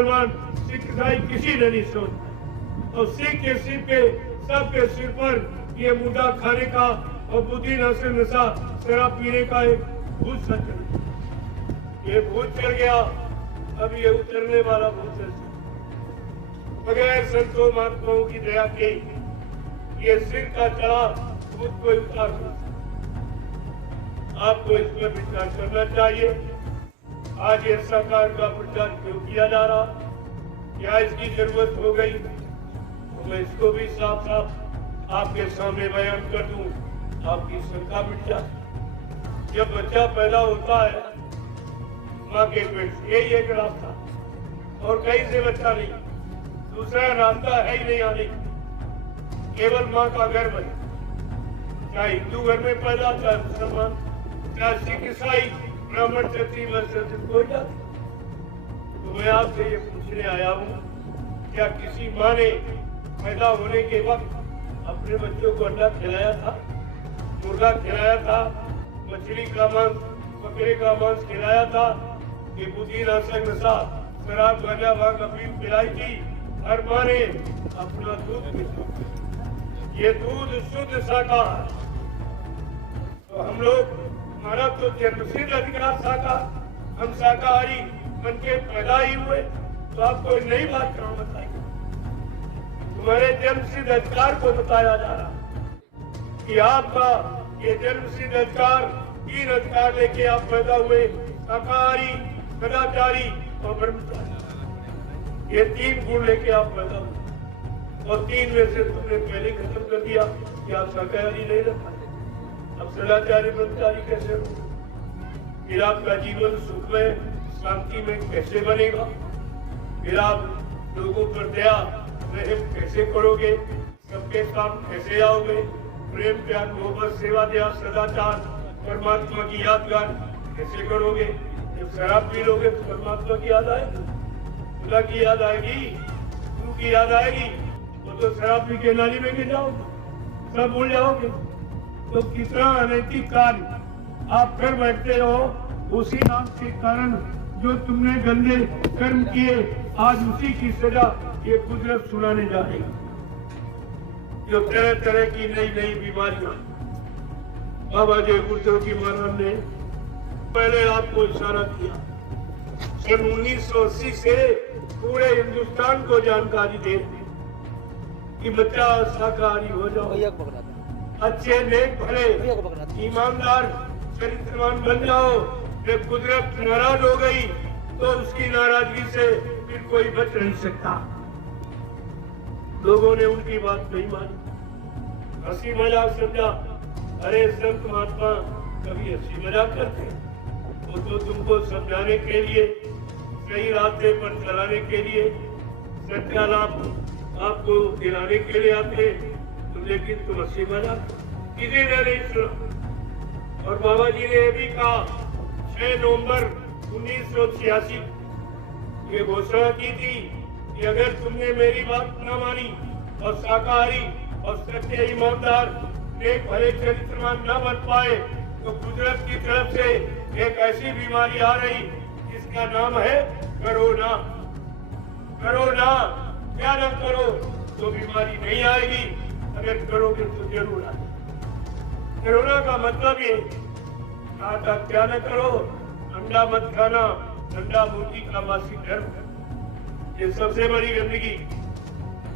मुसलमान, सिख, ईसाई किसी ने नहीं सोचा। और सिख के सिर पे, सबके सिर पर ये मुर्दा खाने का और बुद्दीन हसन नशा शराब पीने का एक भूत सा चढ़, ये भूत चढ़ गया। अब ये उतरने वाला भूत है। बगैर संतों महात्माओं की दया के ये सिर का चढ़ा भूत को उतार दो। आपको इस पर विचार करना चाहिए। आज ये सरकार का प्रचार क्यों किया जा रहा, क्या इसकी जरूरत हो गई? तो मैं इसको भी साफ साफ आपके सामने बयान कर दूं, आपकी शंका मिट जाए। जब बच्चा पैदा होता है माँ के पेट से, यही एक रास्ता, और कहीं से बच्चा नहीं, दूसरा रास्ता है ही नहीं आने, केवल माँ का गर्भ है। चाहे हिंदू घर में पैदा, चाहे मुसलमान, चाहे सिख, ईसाई, ब्राह्मण, क्षत्रिय, वैश्य, कोई जाति। तो मैं आपसे ये पूछने आया हूँ, क्या किसी माँ ने पैदा होने के वक्त अपने बच्चों को अंडा खिलाया था, मुर्गा खिलाया था, मछली का मांस, बकरे का मांस खिलाया था, कि बुद्धि नाशक नशा, शराब, गांजा, भांग, अफीम पिलाई थी? हर माँ ने अपना दूध पीता। ये दूध शुद्ध शाकाहार। तो हम लोग, हमारा तो जन्मसिद्ध अधिकार शाकाहार, हम शाकाहारी बन के पैदा ही हुए। तो आपको नई बात कहाँ बताई? तुम्हारे जन्मसिद्ध अधिकार को बताया जा रहा कि आपका ये जन्मसिद्ध अधिकार, 3 अधिकार लेके आप पैदा हुए, शाकाहारी, सदाचारी और ब्रह्मचारी। ये 3 गुण लेके आप पैदा हुए, और 3 में से तुमने पहले खत्म कर दिया कि आप शाकाहारी नहीं रह पाए। अब सदाचारी, ब्रह्मचारी कैसे हो? फिर आपका जीवन सुख में, शांति में कैसे बनेगा? फिर आप लोगों पर दया, रहम कैसे करोगे? सबके काम कैसे आओगे? प्रेम, प्यार, मोहब्बत, सेवा, दया, सदाचार, परमात्मा की यादगार कैसे करोगे? जब शराब पी लोगे तो परमात्मा की याद आएगी, खुदा की याद आएगी, गुरु की याद आएगी। वो तो शराब पी के नाली में गिर जाओगे, सब भूल जाओगे। तो कितना अनैतिक कार्य आप कर बैठते हो, उसी नाम के कारण जो तुमने गंदे कर्म किए, आज उसी की सजा ये कुदरत सुनाने जा रही। जो तरह तरह की नई नई बीमारियां, बाबा जय गुरुदेव की महाराज ने पहले आपको इशारा किया। सन 1980 से पूरे हिंदुस्तान को जानकारी दे कि बच्चा शाकाहारी हो जाओ, अच्छे, नेक, भले, ईमानदार, चरित्रवान बन जाओ। जब कुदरत नाराज हो गई तो उसकी नाराजगी से फिर कोई बच नहीं सकता। लोगों ने उनकी बात नहीं मानी, हंसी मजाक समझा। अरे संत महात्मा कभी हंसी मजाक करते? वो तो तुमको समझाने के लिए, सही रास्ते पर चलाने के लिए, सच्चा लाभ आपको दिलाने के लिए आते। तो लेकिन तुम हंसी मजाक किसी ने नहीं सुना। और बाबा जी ने ये भी कहा, 6 नवंबर 1986 ये घोषणा की थी कि अगर तुमने मेरी बात न मानी और शाकाहारी और सच्चे, ईमानदार, नेक, भले, चरित्रवान न बन पाए तो कुदरत की तरफ से एक ऐसी बीमारी आ रही जिसका नाम है कोरोना। कोरोना क्या न करो तो बीमारी नहीं आएगी, अगर करोगे तो जरूर आएगी। कोरोना का मतलब ये कहा था, क्या न करो, अंडा मत खाना, अंडा मुर्गी का मासिक धर्म, ये सबसे बड़ी गंदगी।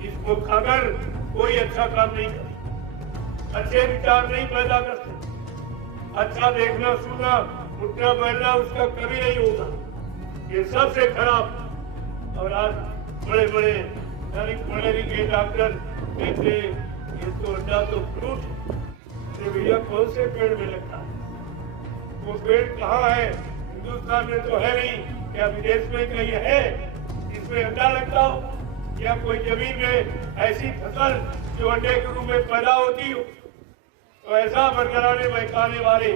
इसको खाकर कोई अच्छा काम नहीं कर, अच्छे विचार नहीं पैदा कर सकते, अच्छा देखना, सुनना, उठना, बैठना उसका कभी नहीं होगा। ये सबसे खराब। और आज बड़े बड़े पढ़े लिखे डॉक्टर कहते ये तो अंडा तो फ्रूट है, भैया कौन से पेड़ में लगता है? वो पेड़ कहाँ है? हिंदुस्तान में तो है नहीं, क्या विदेश में कहीं है इसमें अंडा लगता हो? क्या कोई जमीन में ऐसी फसल जो अंडे के रूप में पैदा होती हो? तो ऐसा बरकराने बहकाने वाले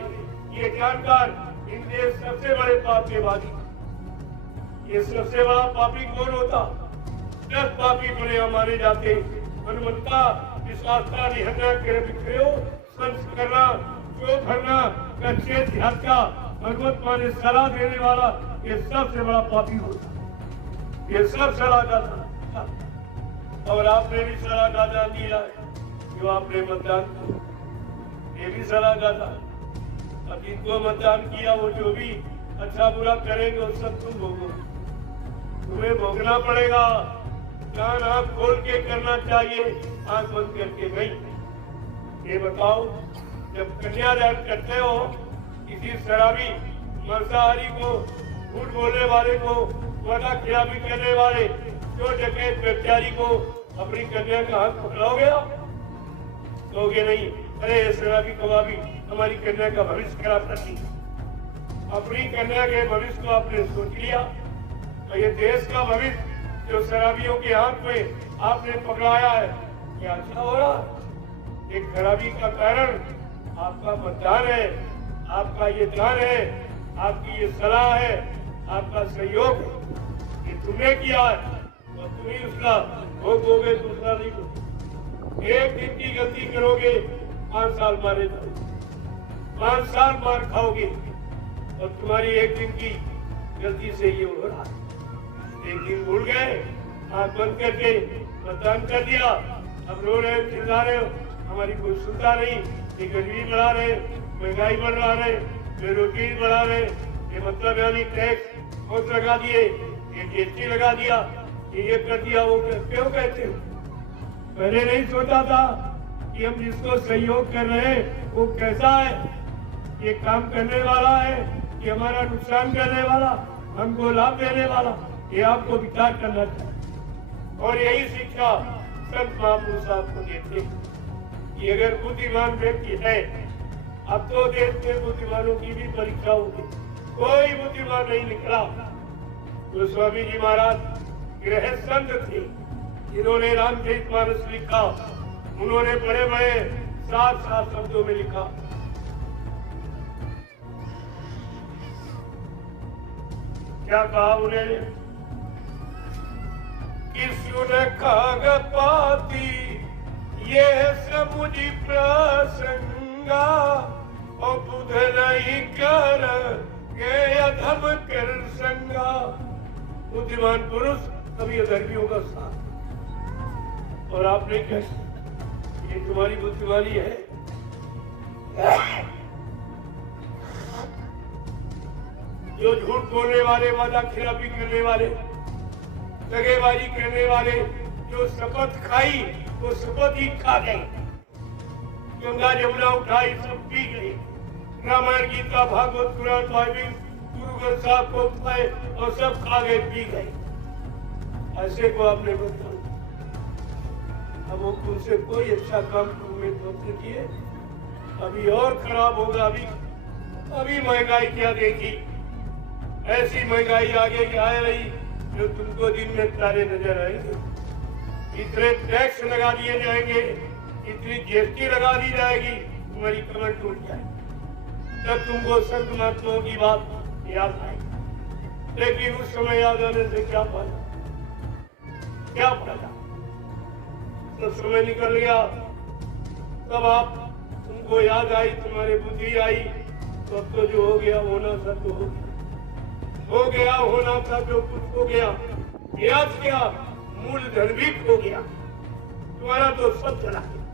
ये जानकार इन देश सबसे बड़े पाप के वादी। ये सबसे बड़ा पापी कौन होता? 10 पापी बड़े माने जाते। हनुमंता, विश्वासता, निहत्था, विक्रयो, संस्करणा, जो भरना, कच्चे ध्यान का, भगवत माने सलाह देने वाला, ये सबसे बड़ा पापी होता। ये सब सलाह का था और आपने भी सलाह का दान दिया है जो आपने मतदान किया, ये भी सलाह का था। अब जिनको मतदान किया वो जो भी अच्छा बुरा करेंगे वो सब तुम भोगोगे, तुम्हें भोगना पड़ेगा। कान आंख खोल के करना चाहिए, आंख बंद करके नहीं। ये बताओ, जब कन्यादान करते हो किसी शराबी मांसाहारी को, झूठ बोलने वाले को, वादा खिलाफी करने वाले, जो डकैत व्यभिचारी को अपनी कन्या का हाथ पकड़ाओगे आप? कहोगे नहीं, अरे शराबी कबाबी हमारी कन्या का भविष्य खराब करती। अपनी कन्या के भविष्य को आपने सोच लिया, और ये देश का भविष्य जो शराबियों के हाथ में आपने पकड़ाया है, क्या अच्छा हो रहा? एक खराबी का कारण आपका मतदान है, आपका ये दान है, आपकी ये सलाह है, आपका सहयोग है। ये तुमने किया है और तुम ही उसका भोगोगे, दूसरा नहीं भोगोगे। एक दिन की गलती करोगे 5 साल मारे जाओगे, 5 साल मार खाओगे, और तुम्हारी एक दिन की गलती से ये हो रहा है। एक दिन भूल गए, आंख बंद करके मतदान कर दिया, अब रो रहे हो, चिल्ला रहे हो, हमारी कोई सुनता नहीं। ये गरीबी बढ़ा रहे, महंगाई बढ़ रहा है, बेरोजगारी बढ़ा रहे, ये मतलब यानी टैक्स बहुत लगा दिए, ये जीएसटी लगा दिया, ये कर दिया, वो क्यों कहते हो? पहले नहीं सोचा था कि हम जिसको सहयोग कर रहे हैं वो कैसा है, ये काम करने वाला है कि हमारा नुकसान करने वाला, हमको लाभ देने वाला? ये आपको विचार करना चाहिए। और यही शिक्षा संत महापुरुष साहब को देते कि अगर बुद्धिमान व्यक्ति है, अब तो देश में बुद्धिमानों की भी परीक्षा होगी, कोई बुद्धिमान नहीं निकला। तो स्वामी जी महाराज गृह संत थे, जिन्होंने रामचरितमानस लिखा, उन्होंने बड़े बड़े साफ शब्दों में लिखा, क्या कहा उन्होंने कि सुन खाग पाती ये समुझी प्रसंगा, और बुध नहीं कर अधम कर संगा। बुद्धिमान पुरुष कभी अधर्मियों का साथ, और आपने क्या, ये तुम्हारी बुद्धिमानी है? जो झूठ बोलने वाले, वादा खिलाफी करने वाले, दगेबाजी करने वाले, जो शपथ खाई वो शपथ ही खा गए, गंगा जमुना उठाई सब पी गए, रामायण गीता भागवत पुराण बाइबिल गुरु ग्रंथ साहब को उठाए और सब खा गए, पी गए। ऐसे को आपने बताया, अब वो तुमसे कोई अच्छा काम उम्मीद होती किए, अभी और खराब होगा। अभी महंगाई क्या देखी, ऐसी महंगाई आगे की आ रही जो तुमको दिन में तारे नजर आएंगे। इतने टैक्स लगा दिए जाएंगे, इतनी जीएसटी लगा दी जाएगी, तुम्हारी कमर टूट जाएगी। तब तुमको संत महात्माओं की बात याद आएगी, लेकिन उस समय याद आने से क्या फायदा, क्या फायदा? तो समय निकल गया, तब आप तुमको याद आई, तुम्हारे बुद्धि आई, तो अब तो जो हो गया होना था तो हो गया, होना था जो कुछ हो गया, ब्याज क्या, मूलधन भी खो गया, तुम्हारा तो सब चला गया,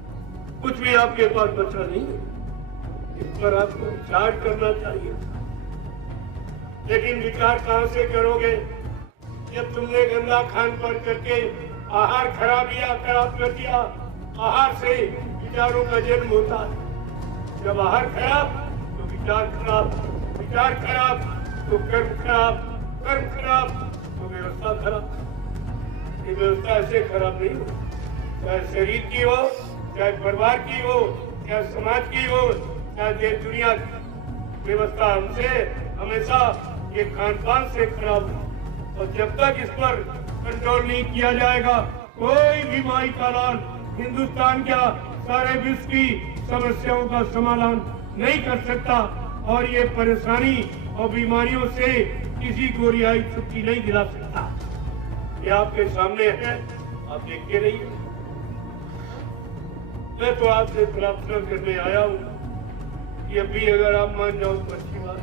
कुछ भी आपके पास बचा नहीं है। इस पर आपको विचार करना चाहिए, लेकिन विचार कहां से करोगे जब तुमने गंदा खान पान करके आहार खराब कर दिया। आहार से विचारों का जन्म होता है, जब आहार खराब तो विचार खराब, विचार खराब तो कर्म खराब, कर्म खराब तो व्यवस्था खराब। ये व्यवस्था ऐसे खराब नहीं हो, चाहे शरीर की हो, चाहे परिवार की हो, चाहे समाज की हो, चाहे देश दुनिया की व्यवस्था हमसे हमेशा ये खान पान से खराब है। और जब तक इस पर कंट्रोल नहीं किया जाएगा, कोई भी माई का लाल हिंदुस्तान क्या सारे विश्व की समस्याओं का समाधान नहीं कर सकता, और ये परेशानी और बीमारियों से किसी को रिहाई छुट्टी नहीं दिला सकता। ये आपके सामने है, आप देखते रहिए। मैं तो आपसे प्रार्थना करने आया हूँ कि अभी अगर आप मान जाओ तो अच्छी बात,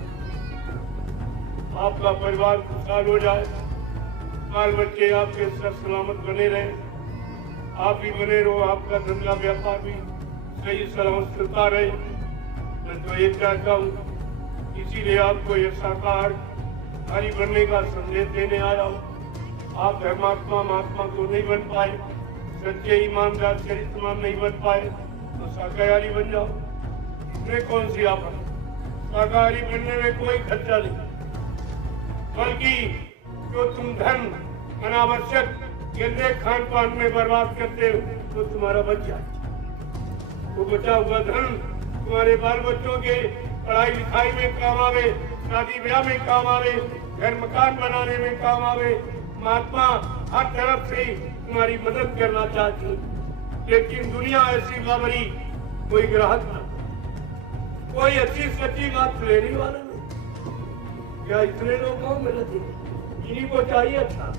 आपका परिवार खुशहाल हो जाए, बाल बच्चे आपके सब सलामत बने रहे, आप भी बने रहो, आपका धंधा व्यापार भी सही सलामत चलता रहे। मैं तो ये चाहता हूँ, इसीलिए आपको ये शाकाहारी बनने का संदेश देने आया हूँ। आप धर्मात्मा महात्मा तो नहीं बन पाए, सच्चे ईमानदार चरित्रवान नहीं बन पाए, तो शाकाहारी बन जाओ। इसमें कौन सी आफत? शाकाहारी बनने में कोई खर्चा नहीं, बल्कि जो तुम धन अनावश्यक गंदे खान पान में बर्बाद करते हो तो तुम्हारा बच जाए। वो बचा हुआ धन तुम्हारे बाल बच्चों के पढ़ाई लिखाई में काम आवे, शादी ब्याह में काम आवे, घर मकान बनाने में काम आवे। महात्मा हर तरफ से तुम्हारी मदद करना चाहती, लेकिन दुनिया ऐसी बाबरी, कोई ग्राहक ना, कोई अच्छी सच्ची बात लेने वाला नहीं। क्या इतने लोग गाँव में रहते? इन्हीं को चाहिए अच्छा,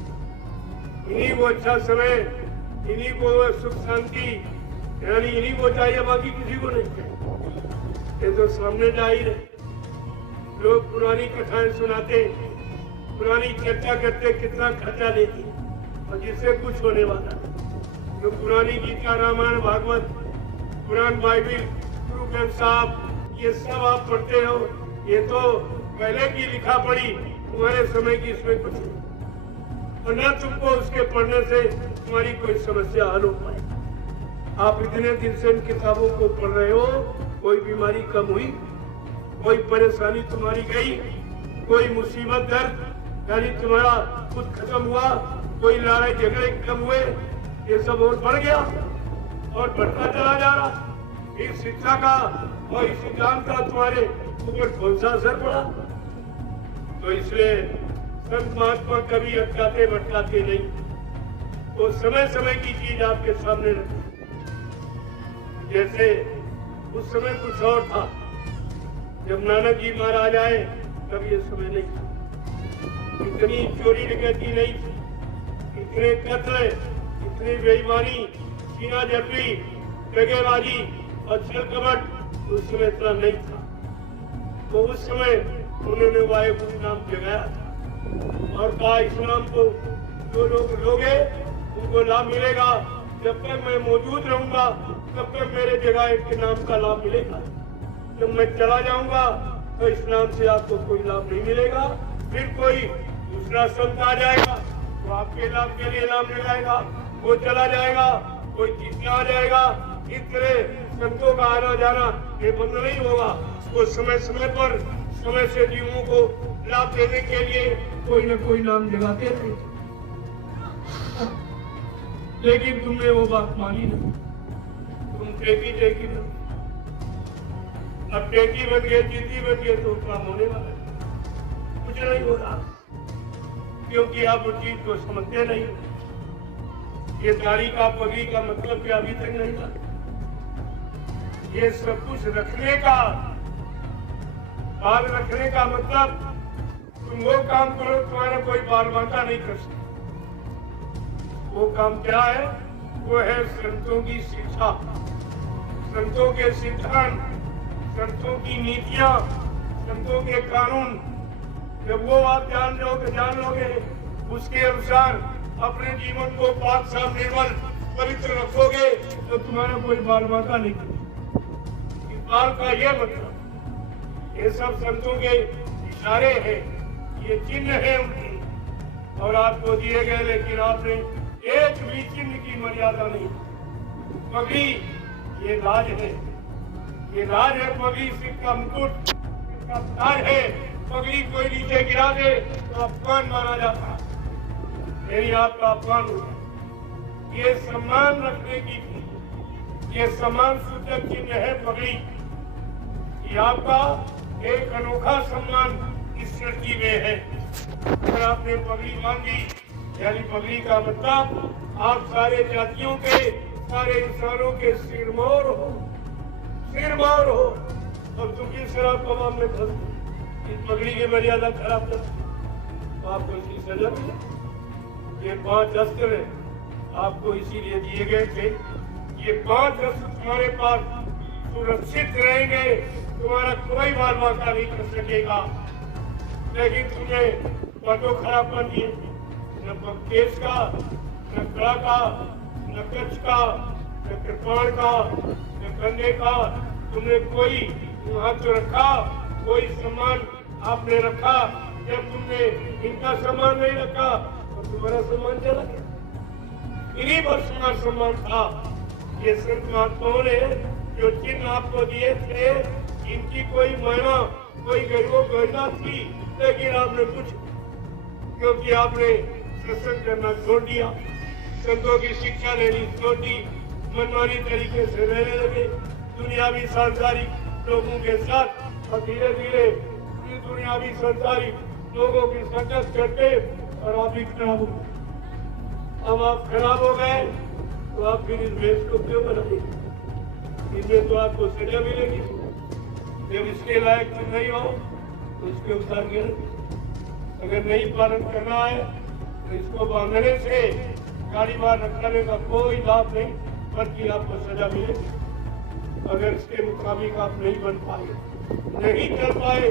इन्हीं को अच्छा समय, इन्हीं को सुख शांति, यानी इन्हीं को चाहिए, बाकी किसी को नहीं चाहिए। ये तो सामने जाहिर है। लोग पुरानी कथाएं सुनाते, पुरानी चर्चा करते, कितना खर्चा लेती, और जिससे कुछ होने वाला नहीं। जो पुरानी गीता, रामायण, भागवत, पुराण, बाइबिल, गुरु ग्रंथ साहब, ये सब आप पढ़ते हो, ये तो पहले की लिखा पढ़ी, तुम्हारे समय की इसमें कुछ नहीं। और न तुमको उसके पढ़ने से तुम्हारी कोई समस्या हल हो पाए। आप इतने दिन से इन किताबों को पढ़ रहे हो, कोई बीमारी कम हुई, कोई परेशानी तुम्हारी गई, कोई मुसीबत दर्द यानी तुम्हारा खुद खत्म हुआ, कोई लड़ाई झगड़े कम हुए, ये सब और बढ़ गया और बढ़ता चला जा रहा। इस शिक्षा का और इस सिद्धांत का तुम्हारे ऊपर कौन सा असर पड़ा? तो इसलिए संत महात्मा कभी अटकाते भटकाते नहीं, वो समय समय की चीज आपके सामने रखते। जैसे उस समय कुछ और था, जब नानक जी महाराज आए तब ये समय नहीं था, इतनी चोरी डकैती नहीं थी, इतने कत्ल, इतनी बेईमानी, सीना जबरी, दगेबाजी और छल कपट उस समय इतना नहीं था। तो उस समय उन्होंने वाहेगुरु नाम जगाया था और कहा इस्लाम को जो लोग लोगे उनको लाभ मिलेगा। जब तक मैं मौजूद रहूंगा तब तक मेरे जगह के नाम का लाभ मिलेगा। जब मैं चला जाऊंगा तो इस्लाम से आपको कोई लाभ नहीं मिलेगा। फिर कोई दूसरा संत आ जाएगा तो आपके लाभ के लिए नाम लगाएगा, वो चला जाएगा, कोई तीसरा आ जाएगा। इस तरह संतों का आना जाना ये बंद नहीं होगा। वो समय समय पर समय से जीवों को लाभ देने के लिए कोई न कोई नाम लगाते रहे, लेकिन तुमने वो बात मानी नहीं। तुम टेकी टेकी बन, अब टेकी बन गए, जीती बन गए तो काम होने वाला है? कुछ नहीं हो रहा, क्योंकि आप उस चीज को समझते नहीं। ये दाढ़ी का, पगड़ी का मतलब क्या अभी तक नहीं था। ये सब कुछ रखने का, बाल रखने का मतलब तुम वो काम करो तुम्हारा कोई बाल बांका नहीं कर सकता। वो काम क्या है? वो है संतों की शिक्षा, संतों के सिद्धांत, संतों की नीतियां, संतों के कानून। जब वो आप जान लोगे उसके अनुसार अपने जीवन को पाक साफ निर्मल पवित्र रखोगे तो तुम्हारा कोई बाल बांका नहीं करेगा। बाल का ये मतलब, ये सब संतों के इशारे हैं, ये चिन्ह है उनके और आपको दिए गए, लेकिन आपने एक भी चिन्ह की मर्यादा नहीं। पगड़ी ये राज है, ये राज है। पगड़ी सिख का मुकुट, सिख का ताज है। पगड़ी कोई नीचे गिरा दे तो अपमान माना जाता है, यही आपका अपमान होगा। ये सम्मान रखने की, ये सम्मान सूचक चिन्ह है पगड़ी। ये आपका एक अनोखा सम्मान इस सृष्टि में है। अगर आपने पगड़ी मांगी, यानी पगड़ी का मतलब आप सारे जातियों के, सारे इंसानों के सिरमौर हो, सिरमौर हो, और तुम इस शराब कमाम में फंस गए, इस पगड़ी की मर्यादा खराब कर तो आपको इसकी सजा मिले। ये 5 अस्त्र आपको इसीलिए दिए गए थे। ये 5 अस्त्र तुम्हारे पास सुरक्षित रहेंगे, तुम्हारा कोई बाल बांका नहीं कर सकेगा। लेकिन तुमने बटो खराब कर दिए, न केस का, न कड़ा का, न कच्छ का, न कृपाण का, न कंधे का तुमने कोई महत्व रखा, कोई सम्मान आपने रखा। जब तुमने इनका सम्मान नहीं रखा तो तुम्हारा सम्मान चला गया। इन्हीं वर्षों का सम्मान था। ये संत महात्माओं ने जो चिन्ह आपको दिए थे, इनकी कोई महिमा, कोई गरीबों गरिमा थी, लेकिन आपने कुछ, क्योंकि आपने सत्संग करना छोड़ दिया, संतों की शिक्षा लेनी छोड़ दी, मनमानी तरीके से रहने लगे दुनियावी सांसारिक लोगों के साथ, और धीरे धीरे दुनियावी सांसारिक लोगों की संगत करके और आप भी खराब हो गए। अब आप खराब हो गए तो आप फिर इस भेष को क्यों बनाएंगे? इसमें तो आपको सजा मिलेगी। जब इसके लायक नहीं हो तो इसके उतार के, अगर नहीं पालन करना है तो इसको बांधने से गाड़ी बाहर रखने का कोई लाभ नहीं, बल्कि आपको सजा मिलेगी। अगर इसके मुताबिक आप नहीं बन पाए, नहीं चल पाए,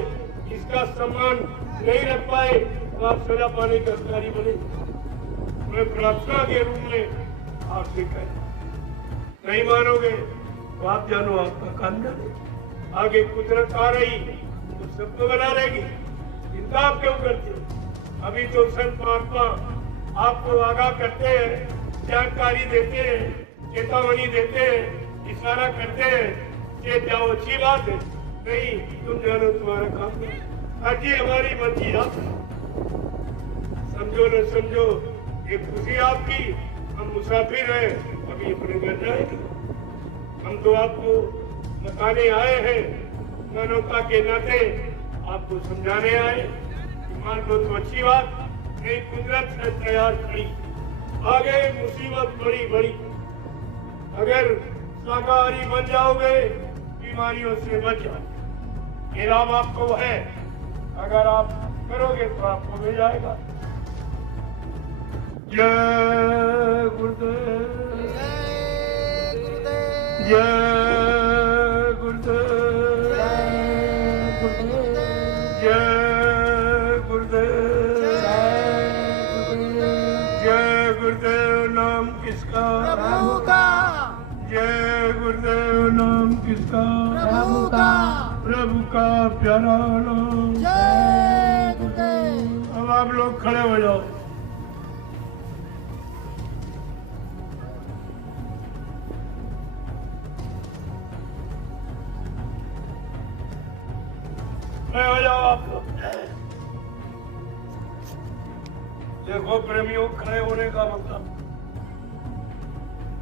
इसका सम्मान नहीं रख पाए तो आप सजा पाने के अधिकारी बने। मैं प्रार्थना के रूप में आपसे कह, नहीं मानोगे तो आप जानो आपका काम जाने। आगे कुदरत आ रही तो सबको बना लेगी, चिंता आप क्यों करते हो? अभी तो संत महात्मा आपको आगाह करते हैं, जानकारी देते हैं, चेतावनी देते हैं, इशारा करते हैं कि जाओ, अच्छी बात है, नहीं तुम जानो तुम्हारा काम है, अर्जी हमारी मर्जी आप समझो न समझो, ये खुशी आपकी, हम मुसाफिर हैं, अभी अपने घर जाएंगे। हम तो आपको बताने आए हैं, मानवता के नाते आपको समझाने आए। मान लो तो अच्छी बात नहीं, कुदरत है तैयार खड़ी, आगे मुसीबत बड़ी बड़ी। अगर शाकाहारी बन जाओगे बीमारियों से बच जाओ, ये लाभ आपको है। अगर आप करोगे तो आपको मिल जाएगा। जय गुरुदेव, जय गुरुदेव, जय गुरुदेव, जय गुरुदेव। नाम किसका? प्रभु का। जय गुरुदेव। नाम किसका? प्रभु का। प्रभु का प्यारा नाम। जय गुरुदेव। अब आप लोग खड़े हो जाओ। खड़े हो जाओ आप लोग। देखो प्रेमियों, खड़े होने का मतलब,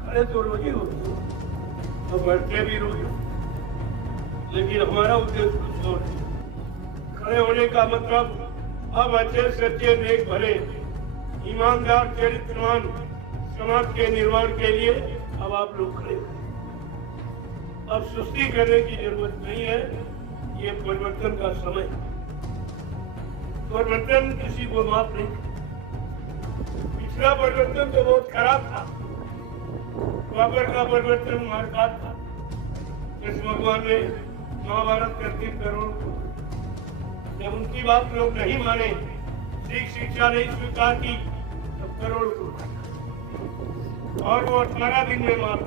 खड़े तो रोज ही होते हो, तो बैठते भी रोज हो, लेकिन हमारा उद्देश्य कुछ और है। खड़े होने का मतलब अब अच्छे सच्चे नेक भले ईमानदार चरित्रवान समाज के निर्माण के लिए अब आप लोग खड़े हो। अब सुस्ती करने की जरूरत नहीं है, ये परिवर्तन का समय। परिवर्तन किसी को माफ नहीं। पिछला परिवर्तन तो बहुत खराब था, द्वापर का परिवर्तन मारकाट था। कृष्ण भगवान ने महाभारत करती करोड़ को, जब उनकी बात लोग नहीं माने, शिक्षा नहीं स्वीकार की, तब करोड़ को, और वो 18 दिन में मार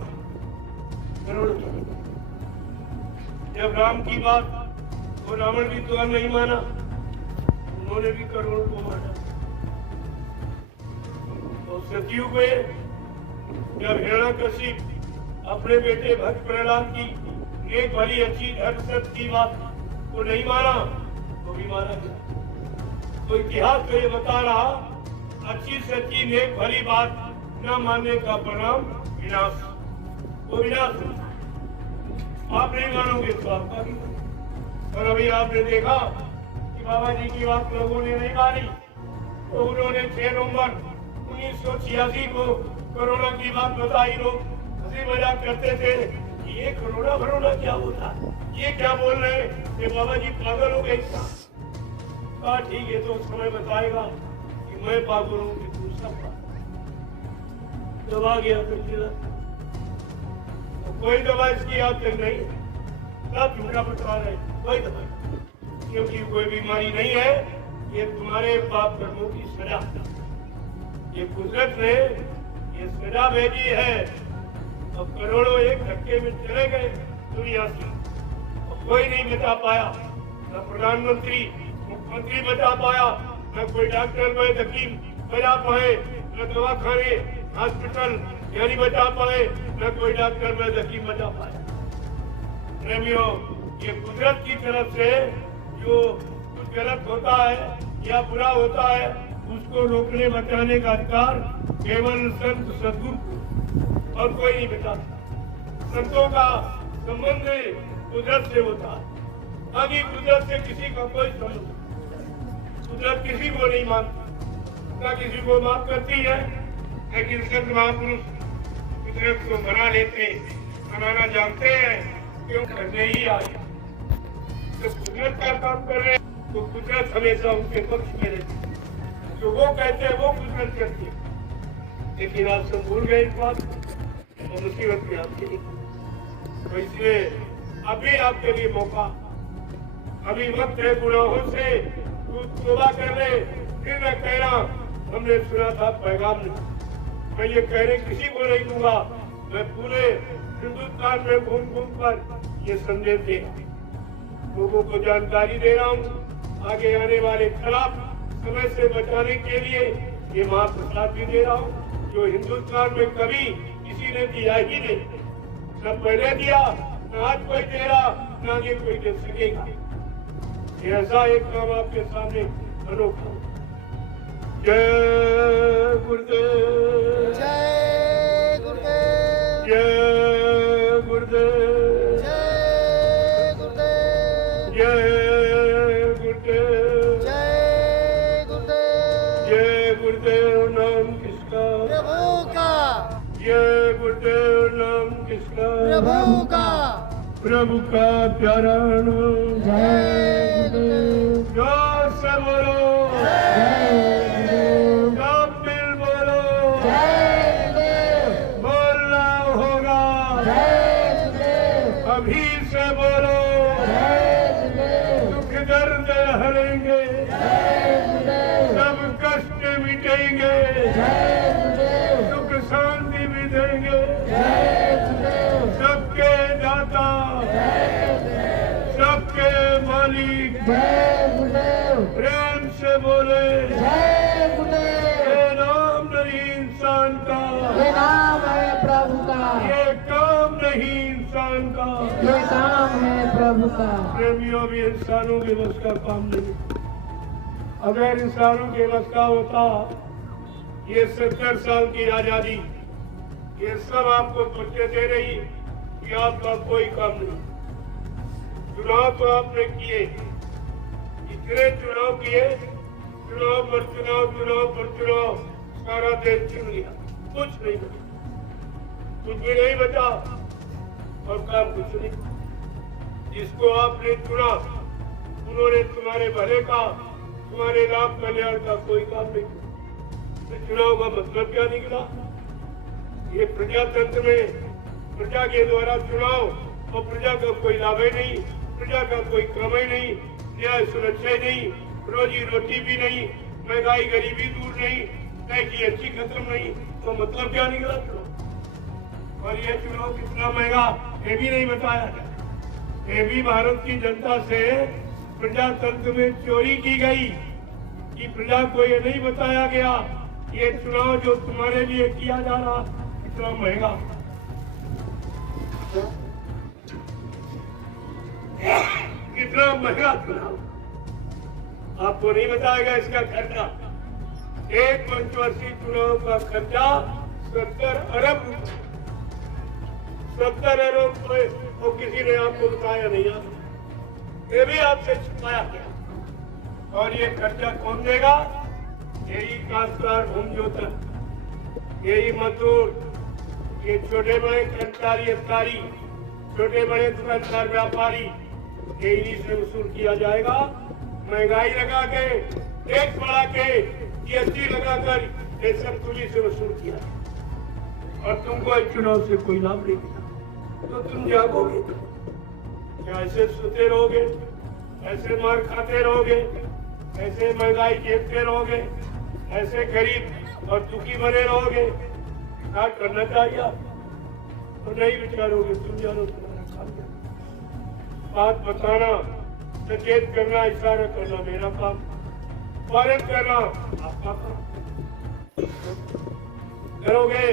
करोड़ को। जब राम की बात, वो रावण भी तो नहीं माना, उन्होंने भी करोड़ को मारा। और सतयुग में जब हिरण्यकशिप अपने बेटे भक्त प्रहलाद की एक भली अच्छी धर्म सत्य की बात को नहीं माना, तो भी मारा गया। तो इतिहास तो ये बता रहा, अच्छी सच्ची नेक भली बात न मानने का परिणाम विनाश। वो विनाश आप नहीं मानोगे तो आपका भी। और अभी आपने देखा कि बाबा जी की बात लोगों ने नहीं मानी, तो उन्होंने 6 नवंबर 1986 को कोरोना की बात बताई। लोग हंसी मजाक करते थे कि ये कोरोना भरोना क्या होता है, ये क्या बोल रहे हैं, ये बाबा जी पागल हो गए। कहा ठीक है, तो समय बताएगा कि मैं पागल हूँ कि तू सब पागल। जब आ गया तो कोई दवा इसकी आज तक नहीं, सब झूठा बता रहे, कोई दवा, क्योंकि कोई बीमारी नहीं है, ये तुम्हारे पाप कर्मों की सजा। ये कुदरत ने ये सजा भेजी है। अब करोड़ों एक धक्के में चले गए दुनिया से, कोई नहीं बचा पाया, न प्रधानमंत्री मुख्यमंत्री बचा पाया, न कोई डॉक्टर वैद्य हकीम बचा पाए, न दवाखाने हॉस्पिटल यानी बचा पाए, न कोई डॉक्टर वैद्य हकीम बचा पाए। प्रेमियों, ये कुदरत की तरफ से जो कुछ गलत होता है या बुरा होता है उसको रोकने बचाने का अधिकार केवल संत सदगुरु और कोई नहीं बचाता। संतों का संबंध कुदरत से होता है। बाकी कुदरत से किसी का कोई संबंध नहीं। कुदरत किसी को नहीं मानती, ना किसी को माफ करती है, लेकिन संत महापुरुष कुदरत को मना लेते, मनाना जानते हैं, क्यों करने ही आए। तो कुदरत का काम कर रहे हैं तो कुदरत हमेशा उनके पक्ष में रहती है। जो वो कहते हैं वो कुदरत करती है। लेकिन आप सब भूल गए इस बात और मुसीबत में आपके लिए। तो इसलिए अभी आपके लिए मौका, अभी वक्त है गुनाहों से तौबा कर ले। फिर मैं कह रहा, हमने सुना था पैगाम नहीं, मैं ये कहने किसी को नहीं दूंगा। मैं पूरे हिंदुस्तान में घूम घूम कर ये संदेश दे लोगों को जानकारी दे रहा हूँ। आगे आने वाले खिलाफ समय से बचाने के लिए ये महाप्रसाद भी दे रहा हूँ, जो हिंदुस्तान में कभी किसी ने दिया ही नहीं। न पहले दिया, न आज कोई दे रहा, न आगे कोई दे सकेगा। ऐसा एक काम आपके सामने अनोखा। जय गुरुदेव, जय गुरुदेव, जय गुरुदेव, जय गुरुदेव, जय गुरुदेव, जय गुरुदेव। जय गुरुदेव नाम किसका? प्रभु का, जय गुरुदेव नाम किसका? प्रभु का, प्रभु का प्यारा नाम। जय गुरुदेव, जोर से बोलो, सब मिल बोलो, बोलना होगा, अभी से बोलो, दुख दर्द हरेंगे, सब कष्ट मिटेंगे, सुख शांति भी देंगे, सबके दाता, सबके मालिक, प्रेम से बोले, ये नाम नहीं इंसान का, ये नाम है प्रभु का, ये काम नहीं इंसान का। ये काम है प्रभु का। प्रेमियों भी इंसानों के बस का काम नहीं। अगर इंसानों के बस का होता, ये 70 साल की आजादी ये सब आपको बच्चे दे रही कि आपका कोई काम नहीं। चुनाव तो आपने किए, इतने चुनाव किए, चुनाव पर चुनाव, चुनाव पर चुनाव, सारा देश चुन लिया, कुछ नहीं बचा, कुछ भी नहीं बचा और काम कुछ नहीं। जिसको आपने चुना उन्होंने तुम्हारे भले का, तुम्हारे लाभ कल्याण का कोई काम नहीं किया। तो चुनाव का मतलब क्या निकला? ये प्रजातंत्र में प्रजा के द्वारा चुनाव और प्रजा का कोई लाभ ही नहीं, प्रजा का कोई काम ही नहीं, न्याय सुरक्षा ही नहीं, रोजी रोटी भी नहीं, महंगाई गरीबी दूर नहीं, टैक्स अच्छी खत्म नहीं। तो मतलब क्या निकला चुनाव? और ये चुनाव कितना महंगा ये भी नहीं बताया गया। ये भी भारत की जनता से प्रजातंत्र में चोरी की गई कि प्रजा को ये नहीं बताया गया ये चुनाव जो तुम्हारे लिए किया जा रहा कितना महंगा। कितना महंगा चुनाव आपको नहीं बताया गया। इसका खर्चा, एक पंचवर्षीय चुनाव का खर्चा 70 अरब रुपए, 70 अरब रुपए, वो किसी ने आपको बताया नहीं, ये भी आपसे छुपाया गया। और ये खर्चा कौन देगा? यही काश्तकार भूमियोतक, यही मजदूर, ये छोटे बड़े कर्मचारी अधिकारी, छोटे बड़े दुकानदार व्यापारी, ये इन्हीं से वसूल किया जाएगा। महंगाई लगा के, टैक्स बढ़ा के, जीएसटी लगाकर ये सब तुझी से वसूल किया और तुमको इस चुनाव से कोई लाभ नहीं मिला। तो तुम जागोगे क्या? ऐसे सोते रहोगे, ऐसे मार खाते रहोगे, ऐसे महंगाई देखते रहोगे, ऐसे गरीब और दुखी बने रहोगे। क्या करना चाहिए तो नहीं विचारोगे, तुम जानो तुम्हारा काम क्या। बात बताना, सचेत करना, इशारा करना मेरा काम, पालन करना आपका काम। करोगे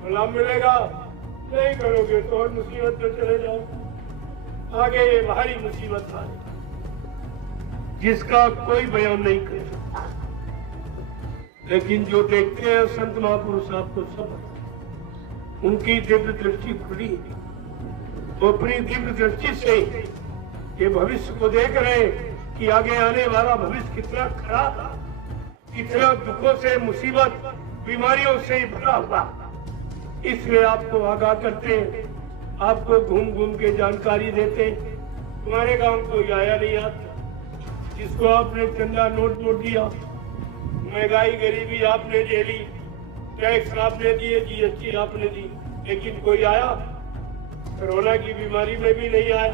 तो लाभ मिलेगा, नहीं करोगे तो और मुसीबत में चले जाओ। आगे ये भारी मुसीबत आए जिसका कोई बयान नहीं कर सकता, लेकिन जो देखते हैं संत महापुरुष आपको सब उनकी दिव्य दृष्टि खुली, वो अपनी दिव्य दृष्टि से ये भविष्य को देख रहे हैं कि आगे आने वाला भविष्य कितना खराब, कितना दुखों से, मुसीबत, बीमारियों से भरा हुआ। इसलिए आपको आगाह करते हैं, आपको घूम घूम के जानकारी देते। तुम्हारे गांव कोई आया नहीं आता, जिसको आपने चंदा नोट दिया, महंगाई गरीबी आपने झेली, टैक्स आपने दिए, GST आपने दी, लेकिन कोई आया? कोरोना की बीमारी में भी नहीं आया।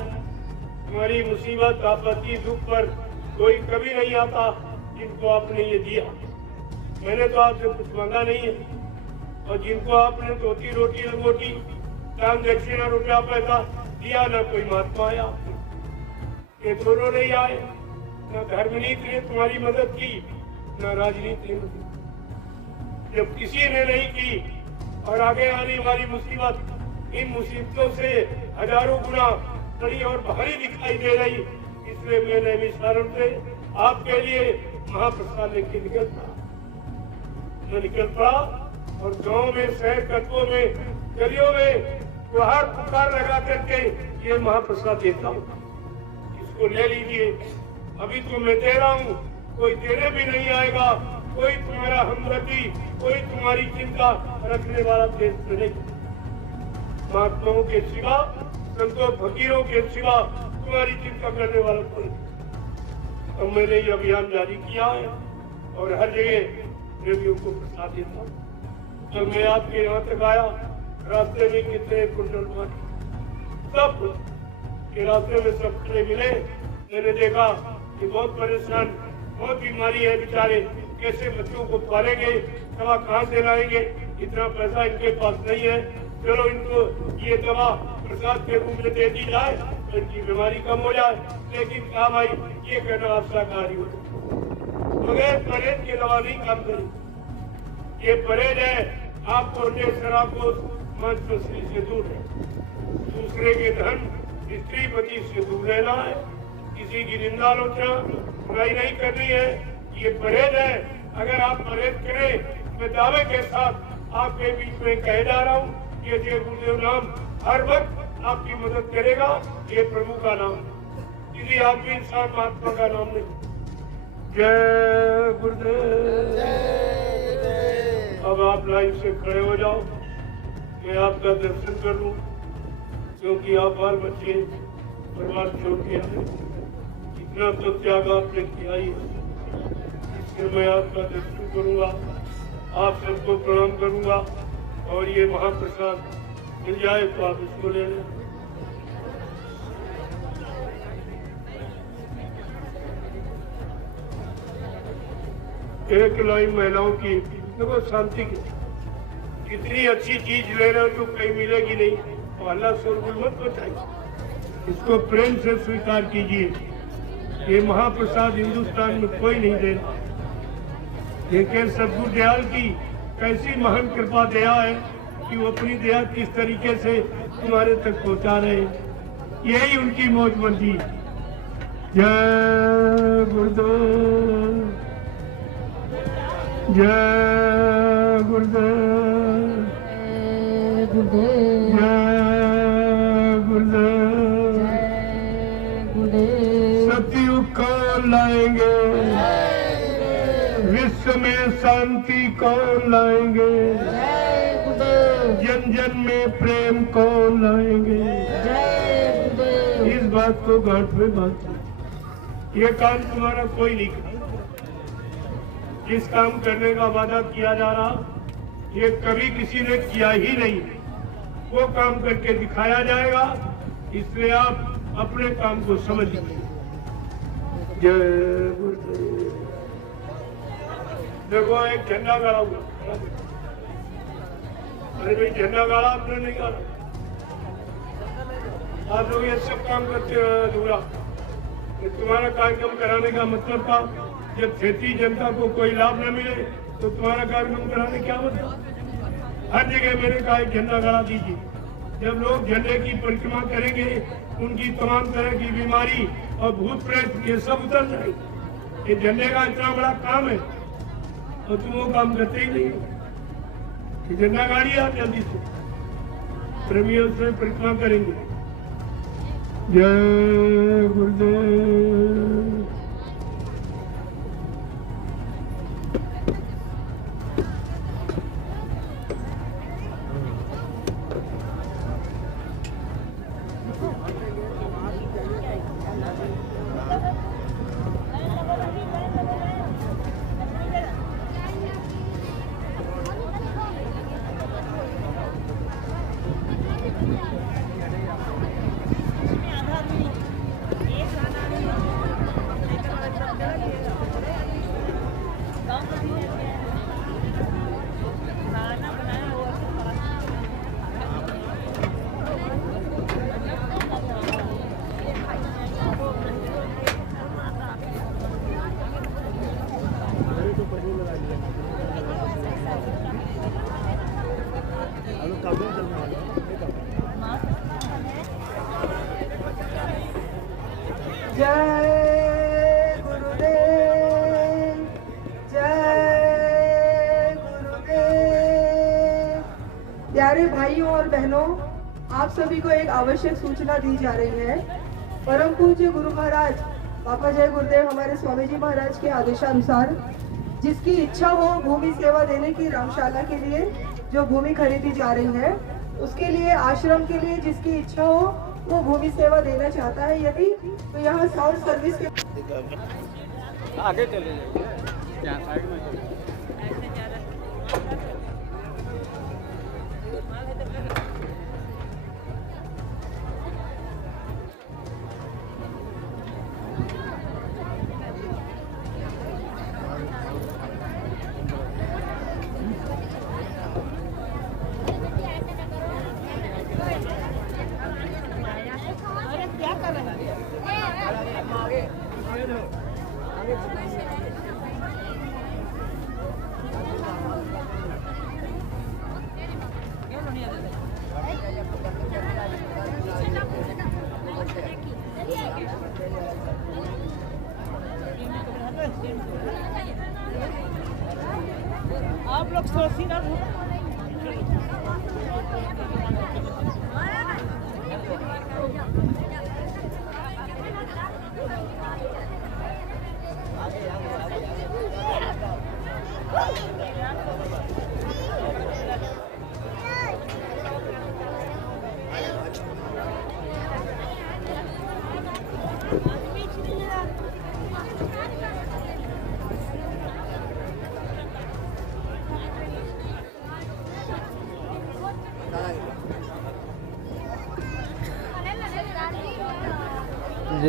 तुम्हारी मुसीबत, आपत्ति, दुख पर कोई कभी नहीं आता जिनको आपने ये दिया। मैंने तो आपसे कुछ मांगा नहीं है, और जिनको आपने धोती रोटी लंगोटी, दान दक्षिणा, रुपया पैसा दिया, ना कोई महात्मा आया। ये दोनों नहीं आए। न धर्मनीति ने तुम्हारी मदद की, न राजनीति ने। जब किसी ने नहीं की और आगे आने वाली मुसीबत इन मुसीबतों से हजारों गुना बड़ी और भारी दिखाई दे रही, इसलिए मैं नैमिषारण से आपके लिए महाप्रसाद लेके निकल पड़ा। मैं निकल पड़ा और गांव में, शहर, कस्बों में, गलियों में गुहार पुकार लगा करके ये महाप्रसाद देता हूँ, इसको ले लीजिए। अभी तो मैं दे रहा हूँ, कोई देने भी नहीं आएगा, कोई तुम्हारा हमदर्दी, कोई तुम्हारी चिंता रखने वाला देश में नहीं। महात्माओं के सिवा, संतों फकीरों के सिवा तुम्हारी चिंता करने वाला कोई नहीं। तो मैंने ये अभियान जारी किया है और हर जगह देवियों को प्रसाद देता हूँ। जब मैं आपके यहाँ तक आया, रास्ते में कितने कुंटल माटी, सब के रास्ते में सब खड़े मिले। मैंने देखा कि बहुत परेशान, बहुत बीमारी है बेचारे, कैसे बच्चों को पालेंगे, दवा कहाँ से लाएंगे, इतना पैसा इनके पास नहीं है। चलो इनको ये दवा प्रसाद के रूप में दे दी जाए तो इनकी बीमारी कम हो जाए। लेकिन कहा भाई ये करना आप शाकाहारी हो, बगैर परहेज के दवा नहीं काम करें। ये परहेज है, आपको शराब को, मांस मछली से दूर है, दूसरे के धन, स्त्री पति से दूर रहना है, किसी की निंदा आलोचना बुराई नहीं करनी है। ये परहेज है। अगर आप परहेज करें, मैं दावे के साथ आपके बीच में कह जा रहा हूँ, ये जय गुरुदेव नाम हर वक्त आपकी मदद करेगा। ये प्रभु का नाम, किसी आदमी इंसान महात्मा का नाम नहीं। जय गुरुदेव। अब आप लाइन से खड़े हो जाओ, मैं आपका दर्शन कर लूं, क्योंकि आप बाल बच्चे परिवार छोड़ के आए, इतना तो त्याग आपने किया ही है। इसलिए मैं आपका दर्शन करूंगा, आप सबको प्रणाम करूंगा, और ये महाप्रसाद मिल जाए तो आप इसको ले लें। एक लाइन महिलाओं की, देखो शांति की, कितनी अच्छी चीज ले रहे हो जो कहीं मिलेगी नहीं, तो अल्लाह शोरगुल मत बताइए, इसको प्रेम से स्वीकार कीजिए। ये महाप्रसाद हिंदुस्तान में कोई नहीं दे रहा, लेकिन सद्गुरु दयाल की कैसी महान कृपा दया है कि वो अपनी दया किस तरीके से तुम्हारे तक पहुंचा रहे हैं, यही उनकी मौजमंदी। जय गुरुदेव, जय गुरुदेव, जय गुरुदेव। सतयुग कौन लाएंगे, विश्व में शांति कौन लाएंगे, जन जन में प्रेम कौन लाएंगे। इस बात को गांठ में बांधो, ये काम तुम्हारा कोई नहीं कर। जिस काम करने का वादा किया जा रहा, ये कभी किसी ने किया ही नहीं, वो काम करके दिखाया जाएगा। इसलिए आप अपने काम को समझ लीजिए। जय गुरुदेव। देखो एक झंडा गड़ा हुआ, अरे भाई झंडा गाड़ा आपने नहीं गाड़ा, आप लोग ये सब काम करते हो अधूरा। तुम्हारा कार्यक्रम कराने का मतलब था जब क्षेत्रीय जनता को कोई लाभ न मिले तो तुम्हारा कार्यक्रम कराने क्या मतलब। हर जगह मैंने कहा झंडा गाड़ा दीजिए। जब लोग झंडे की परिक्रमा करेंगे उनकी तमाम तरह की बीमारी और भूत प्रेत ये सब उतर जाएगी। ये झंडे का इतना बड़ा काम है और तुम वो काम करते ही नहीं। झंडा गाड़ी आप जल्दी से प्रेमियों से परिक्रमा करेंगे। जय गुरुदेव। जय गुरुदेव, जय गुरुदेव। प्यारे भाइयों और बहनों, आप सभी को एक आवश्यक सूचना दी जा रही है। परम पूज्य गुरु महाराज बाबा जय गुरुदेव हमारे स्वामी जी महाराज के आदेशानुसार जिसकी इच्छा हो भूमि सेवा देने की रामशाला के लिए जो भूमि खरीदी जा रही है, उसके लिए आश्रम के लिए जिसकी इच्छा हो वो भूमि सेवा देना चाहता है यदि तो यहाँ साउंड सर्विस के आगे चले जाइए, यहाँ साइड में चले। आप लोग सोची ना जय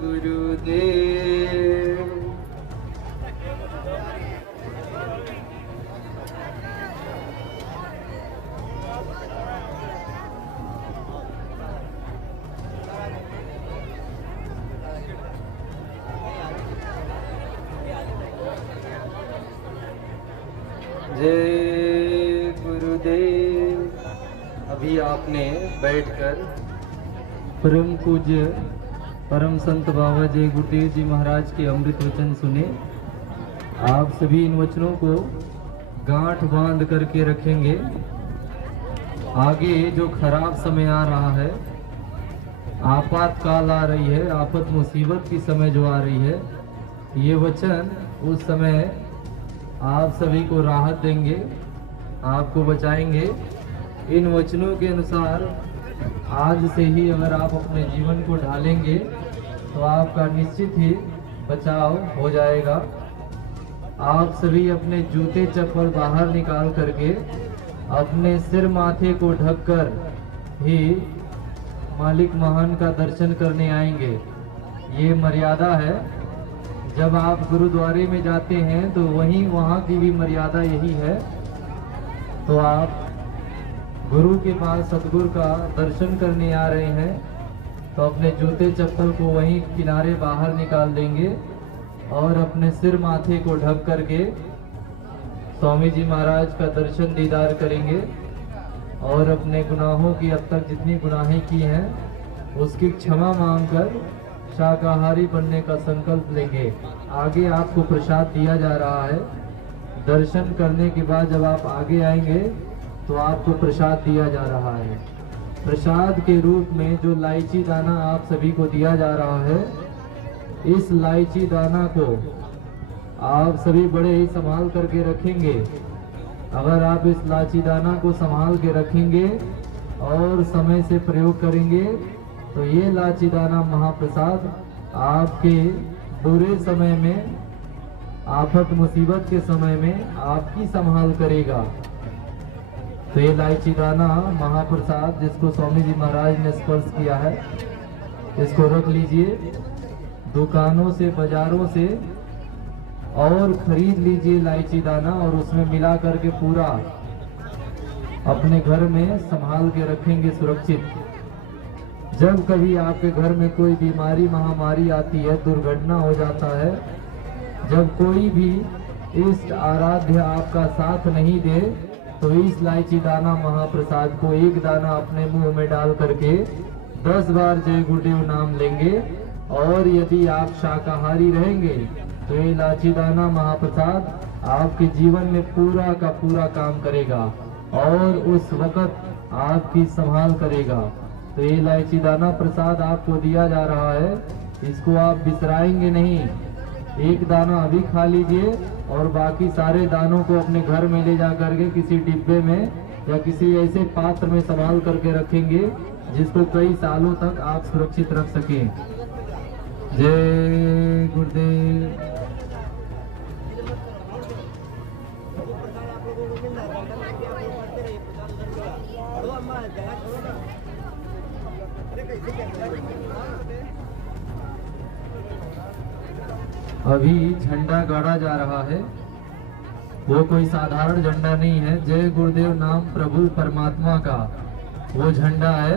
गुरुदेव। जय गुरुदेव। अभी आपने बैठकर परम पूज्य परम संत बाबा जय गुरुदेव जी महाराज के अमृत वचन सुने। आप सभी इन वचनों को गांठ बांध करके रखेंगे। आगे जो खराब समय आ रहा है, आपातकाल आ रही है, आफत मुसीबत की समय जो आ रही है, ये वचन उस समय आप सभी को राहत देंगे, आपको बचाएंगे। इन वचनों के अनुसार आज से ही अगर आप अपने जीवन को ढालेंगे तो आपका निश्चित ही बचाव हो जाएगा। आप सभी अपने जूते चप्पल बाहर निकाल करके अपने सिर माथे को ढककर ही मालिक महान का दर्शन करने आएंगे। ये मर्यादा है। जब आप गुरुद्वारे में जाते हैं तो वहीं वहाँ की भी मर्यादा यही है। तो आप गुरु के पास सतगुरु का दर्शन करने आ रहे हैं तो अपने जूते चप्पल को वहीं किनारे बाहर निकाल देंगे और अपने सिर माथे को ढक करके स्वामी जी महाराज का दर्शन दीदार करेंगे और अपने गुनाहों की अब तक जितनी गुनाहें की हैं उसकी क्षमा मांगकर शाकाहारी बनने का संकल्प लेंगे। आगे आपको प्रसाद दिया जा रहा है। दर्शन करने के बाद जब आप आगे आएंगे तो आपको प्रसाद दिया जा रहा है। प्रसाद के रूप में जो इलायची दाना आप सभी को दिया जा रहा है, इस इलायची दाना को आप सभी बड़े ही संभाल करके रखेंगे। अगर आप इस इलायची दाना को संभाल के रखेंगे और समय से प्रयोग करेंगे तो ये इलायची दाना महाप्रसाद आपके बुरे समय में, आफत मुसीबत के समय में आपकी संभाल करेगा। तो ये इलायची दाना महाप्रसाद जिसको स्वामी जी महाराज ने स्पर्श किया है, इसको रख लीजिए। दुकानों से, बाजारों से और खरीद लीजिए इलायची दाना और उसमें मिला करके पूरा अपने घर में संभाल के रखेंगे सुरक्षित। जब कभी आपके घर में कोई बीमारी महामारी आती है, दुर्घटना हो जाता है, जब कोई भी इष्ट आराध्य आपका साथ नहीं दे तो इस इलायची दाना महाप्रसाद को एक दाना अपने मुंह में डाल करके 10 बार जय गुरुदेव नाम लेंगे। और यदि आप शाकाहारी रहेंगे तो ये इलायची दाना महाप्रसाद आपके जीवन में पूरा का पूरा काम करेगा और उस वक्त आपकी संभाल करेगा। तो ये इलायची दाना प्रसाद आपको दिया जा रहा है, इसको आप बिसराएंगे नहीं। एक दाना अभी खा लीजिए और बाकी सारे दानों को अपने घर में ले जा करके किसी डिब्बे में या किसी ऐसे पात्र में संभाल करके रखेंगे जिसको कई सालों तक आप सुरक्षित रख सकें। जय गुरुदेव। अभी झंडा गाड़ा जा रहा है, वो कोई साधारण झंडा नहीं है, जय गुरुदेव नाम प्रभु परमात्मा का वो झंडा है।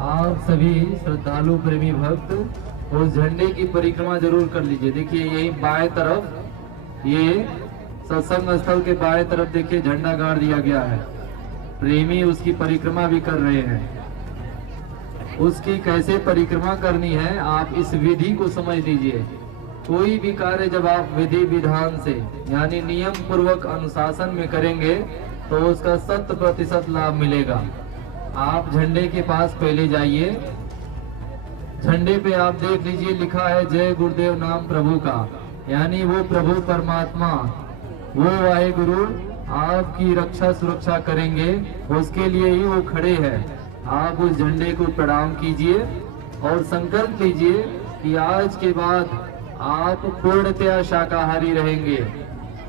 आप सभी श्रद्धालु प्रेमी भक्त उस झंडे की परिक्रमा जरूर कर लीजिए। देखिए यही बाएं तरफ, ये सत्संग स्थल के बाएं तरफ देखिए झंडा गाड़ दिया गया है। प्रेमी उसकी परिक्रमा भी कर रहे हैं। उसकी कैसे परिक्रमा करनी है आप इस विधि को समझ लीजिए। कोई भी कार्य जब आप विधि विधान से यानी नियम पूर्वक अनुशासन में करेंगे तो उसका 100% लाभ मिलेगा। आप झंडे के पास पहले जाइए, झंडे पे आप देख लीजिए लिखा है जय गुरुदेव नाम प्रभु का, यानी वो प्रभु परमात्मा, वो वाहेगुरु आपकी रक्षा सुरक्षा करेंगे, उसके लिए ही वो खड़े हैं। आप उस झंडे को प्रणाम कीजिए और संकल्प लीजिए कि आज के बाद आप पूर्णतया शाकाहारी रहेंगे,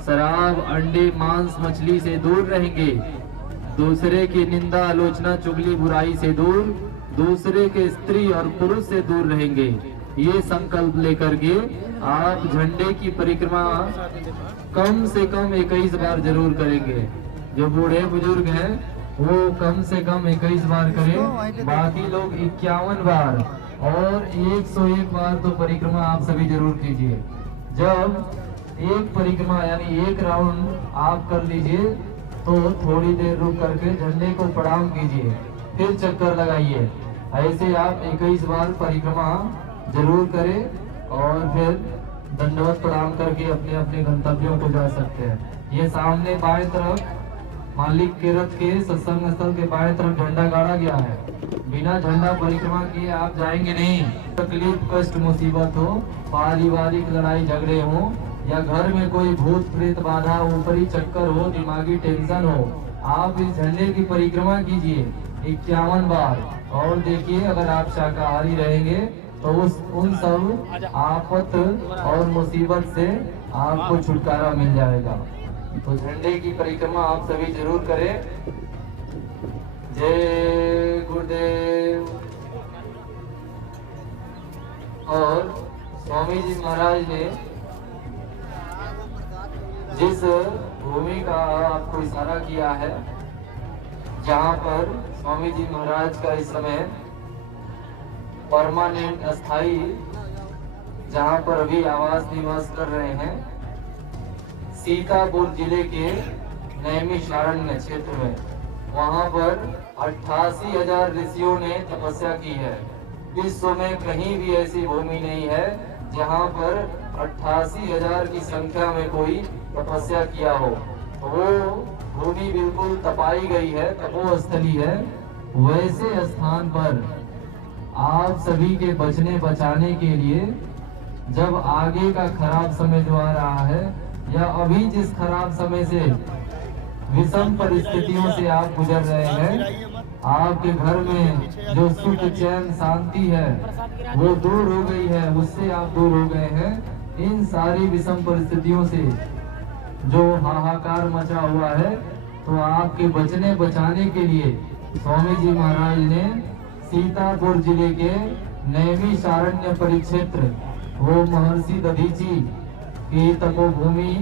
शराब, अंडे, मांस, मछली से दूर रहेंगे, दूसरे की निंदा, आलोचना, चुगली, बुराई से दूर, दूसरे के स्त्री और पुरुष से दूर रहेंगे। ये संकल्प लेकर के आप झंडे की परिक्रमा कम से कम 21 बार जरूर करेंगे। जो बूढ़े बुजुर्ग हैं वो कम से कम 21 बार करें, बाकी लोग 51 बार और 101 बार तो परिक्रमा आप सभी जरूर कीजिए। जब एक परिक्रमा यानी एक राउंड आप कर लीजिए तो थोड़ी देर रुक करके झंडे को प्रणाम कीजिए, फिर चक्कर लगाइए। ऐसे आप 21 बार परिक्रमा जरूर करें और फिर दंडवत प्रणाम करके अपने अपने गंतव्यों को जा सकते हैं। ये सामने बाएं तरफ मालिक के रथ के सत्संग स्थल के बाएं तरफ झंडा गाड़ा गया है। बिना झंडा परिक्रमा किए आप जाएंगे नहीं। तकलीफ, कष्ट, मुसीबत हो, पारिवारिक लड़ाई झगड़े हो या घर में कोई भूत प्रेत बाधा, ऊपरी चक्कर हो, दिमागी टेंशन हो, आप इस झंडे की परिक्रमा कीजिए 51 बार और देखिए अगर आप शाकाहारी रहेंगे तो उन सब आफत और मुसीबत से आपको छुटकारा मिल जाएगा। तो झंडे की परिक्रमा आप सभी जरूर करें। जय गुरुदेव। और स्वामी जी महाराज ने जिस भूमि का आपको इशारा किया है, जहाँ पर स्वामी जी महाराज का इस समय परमानेंट अस्थाई, जहाँ पर अभी आवास निवास कर रहे हैं, सीतापुर जिले के नैमिषारण्य क्षेत्र में, वहाँ पर 88,000 ऋषियों ने तपस्या की है। विश्व में कहीं भी ऐसी भूमि नहीं है जहाँ पर 88,000 की संख्या में कोई तपस्या किया हो। वो भूमि बिल्कुल तपाई गई है, तपोस्थली है। वैसे स्थान पर आप सभी के बचने बचाने के लिए, जब आगे का खराब समय जो आ रहा है, या अभी जिस खराब समय से, विषम परिस्थितियों से आप गुजर रहे हैं, आपके घर में जो सुख चैन शांति है वो दूर हो गई है, उससे आप दूर हो गए हैं। इन सारी विषम परिस्थितियों से जो हाहाकार मचा हुआ है, तो आपके बचने बचाने के लिए स्वामी जी महाराज ने सीतापुर जिले के नैमिषारण्य परिक्षेत्र, वो महर्षि दधीची की तपोभूमि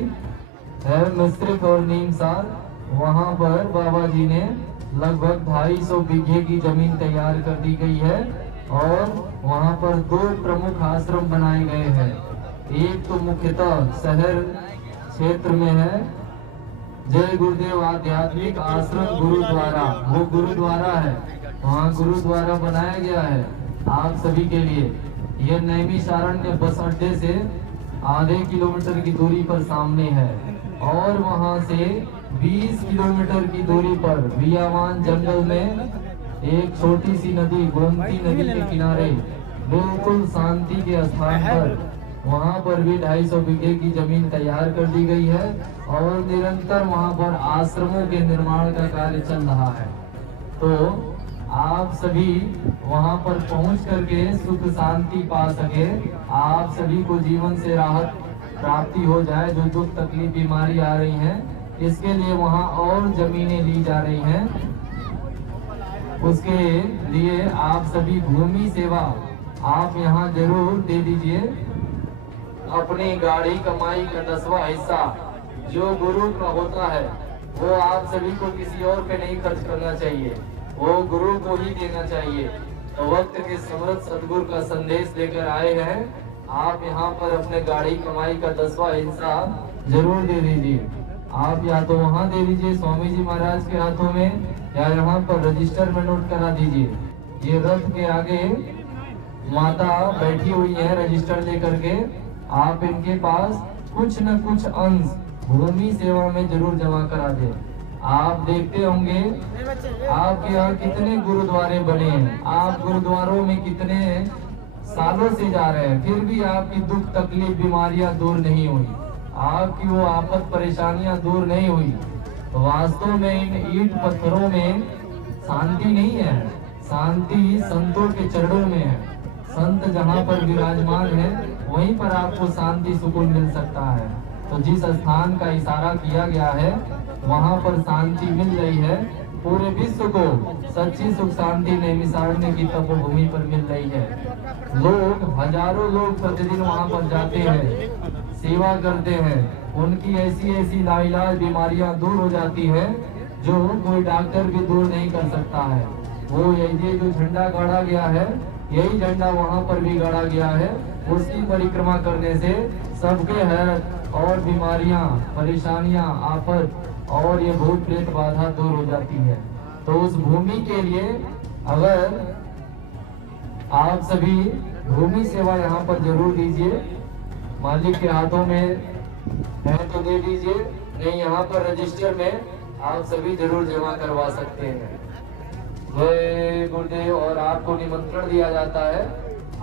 है, मिश्रिक और नीमसार, वहाँ पर बाबा जी ने लगभग 250 बीघे की जमीन तैयार कर दी गई है और वहाँ पर 2 प्रमुख आश्रम बनाए गए हैं। एक तो मुख्यतः शहर क्षेत्र में है, जय गुरुदेव आध्यात्मिक आश्रम गुरुद्वारा, वो गुरुद्वारा है, वहाँ गुरुद्वारा बनाया गया है आप सभी के लिए। यह नैमिषारण्य बस अड्डे से आधे किलोमीटर की दूरी पर सामने है और वहाँ से 20 किलोमीटर की दूरी पर बियावान जंगल में एक छोटी सी नदी, गोमती नदी के किनारे, बिल्कुल शांति के स्थान पर, वहाँ पर भी 250 बीघे की जमीन तैयार कर दी गई है और निरंतर वहाँ पर आश्रमों के निर्माण का कार्य चल रहा है। तो आप सभी वहाँ पर पहुँच करके सुख शांति पा सके, आप सभी को जीवन से राहत प्राप्ति हो जाए, जो दुख तकलीफ बीमारी आ रही हैं, इसके लिए वहाँ और जमीनें ली जा रही हैं। उसके लिए आप सभी भूमि सेवा आप यहाँ जरूर दे दीजिए। अपनी गाड़ी कमाई का 10वां हिस्सा जो गुरु का होता है, वो आप सभी को किसी और पे नहीं खर्च करना चाहिए, वो गुरु को ही देना चाहिए। तो वक्त के समर्थ सदगुरु का संदेश लेकर आए हैं, आप यहाँ पर अपने गाड़ी कमाई का 10वां हिस्सा जरूर दे दीजिए। आप या तो वहाँ दे दीजिए स्वामी जी महाराज के हाथों में, या यहाँ पर रजिस्टर में नोट करा दीजिए। ये रथ के आगे माता बैठी हुई है, रजिस्टर लेकर के आप इनके पास कुछ न कुछ अंश भूमि सेवा में जरूर जमा करा दे। आप देखते होंगे आपके यहाँ कितने गुरुद्वारे बने हैं, आप गुरुद्वारों में कितने सालों से जा रहे हैं, फिर भी आपकी दुख तकलीफ बीमारियां दूर नहीं हुई, आपकी वो आफत परेशानियां दूर नहीं हुई। तो वास्तव में इन ईंट पत्थरों में शांति नहीं है, शांति संतों के चरणों में है। संत जहाँ पर विराजमान है, वहीं पर आपको शांति सुकून मिल सकता है। तो जिस स्थान का इशारा किया गया है, वहाँ पर शांति मिल रही है। पूरे विश्व को सच्ची सुख शांति नैमिषारण्य की तपोभूमि पर मिल रही है। लोग, हजारों लोग प्रतिदिन वहाँ पर जाते हैं, सेवा करते हैं, उनकी ऐसी ऐसी लाइलाज बीमारियां दूर हो जाती है जो कोई डॉक्टर भी दूर नहीं कर सकता है। वो ये जो झंडा गाड़ा गया है, यही झंडा वहाँ पर भी गाड़ा गया है। उसकी परिक्रमा करने से सबके हैरत और बीमारियां, परेशानियां, आफत और ये भूत प्रेत बाधा दूर हो जाती है। तो उस भूमि के लिए अगर आप सभी भूमि सेवा यहाँ पर जरूर दीजिए। मालिक के हाथों में है तो दे दीजिए, नहीं यहाँ पर रजिस्टर में आप सभी जरूर जमा करवा सकते हैं। जय गुरुदेव। और आपको निमंत्रण दिया जाता है,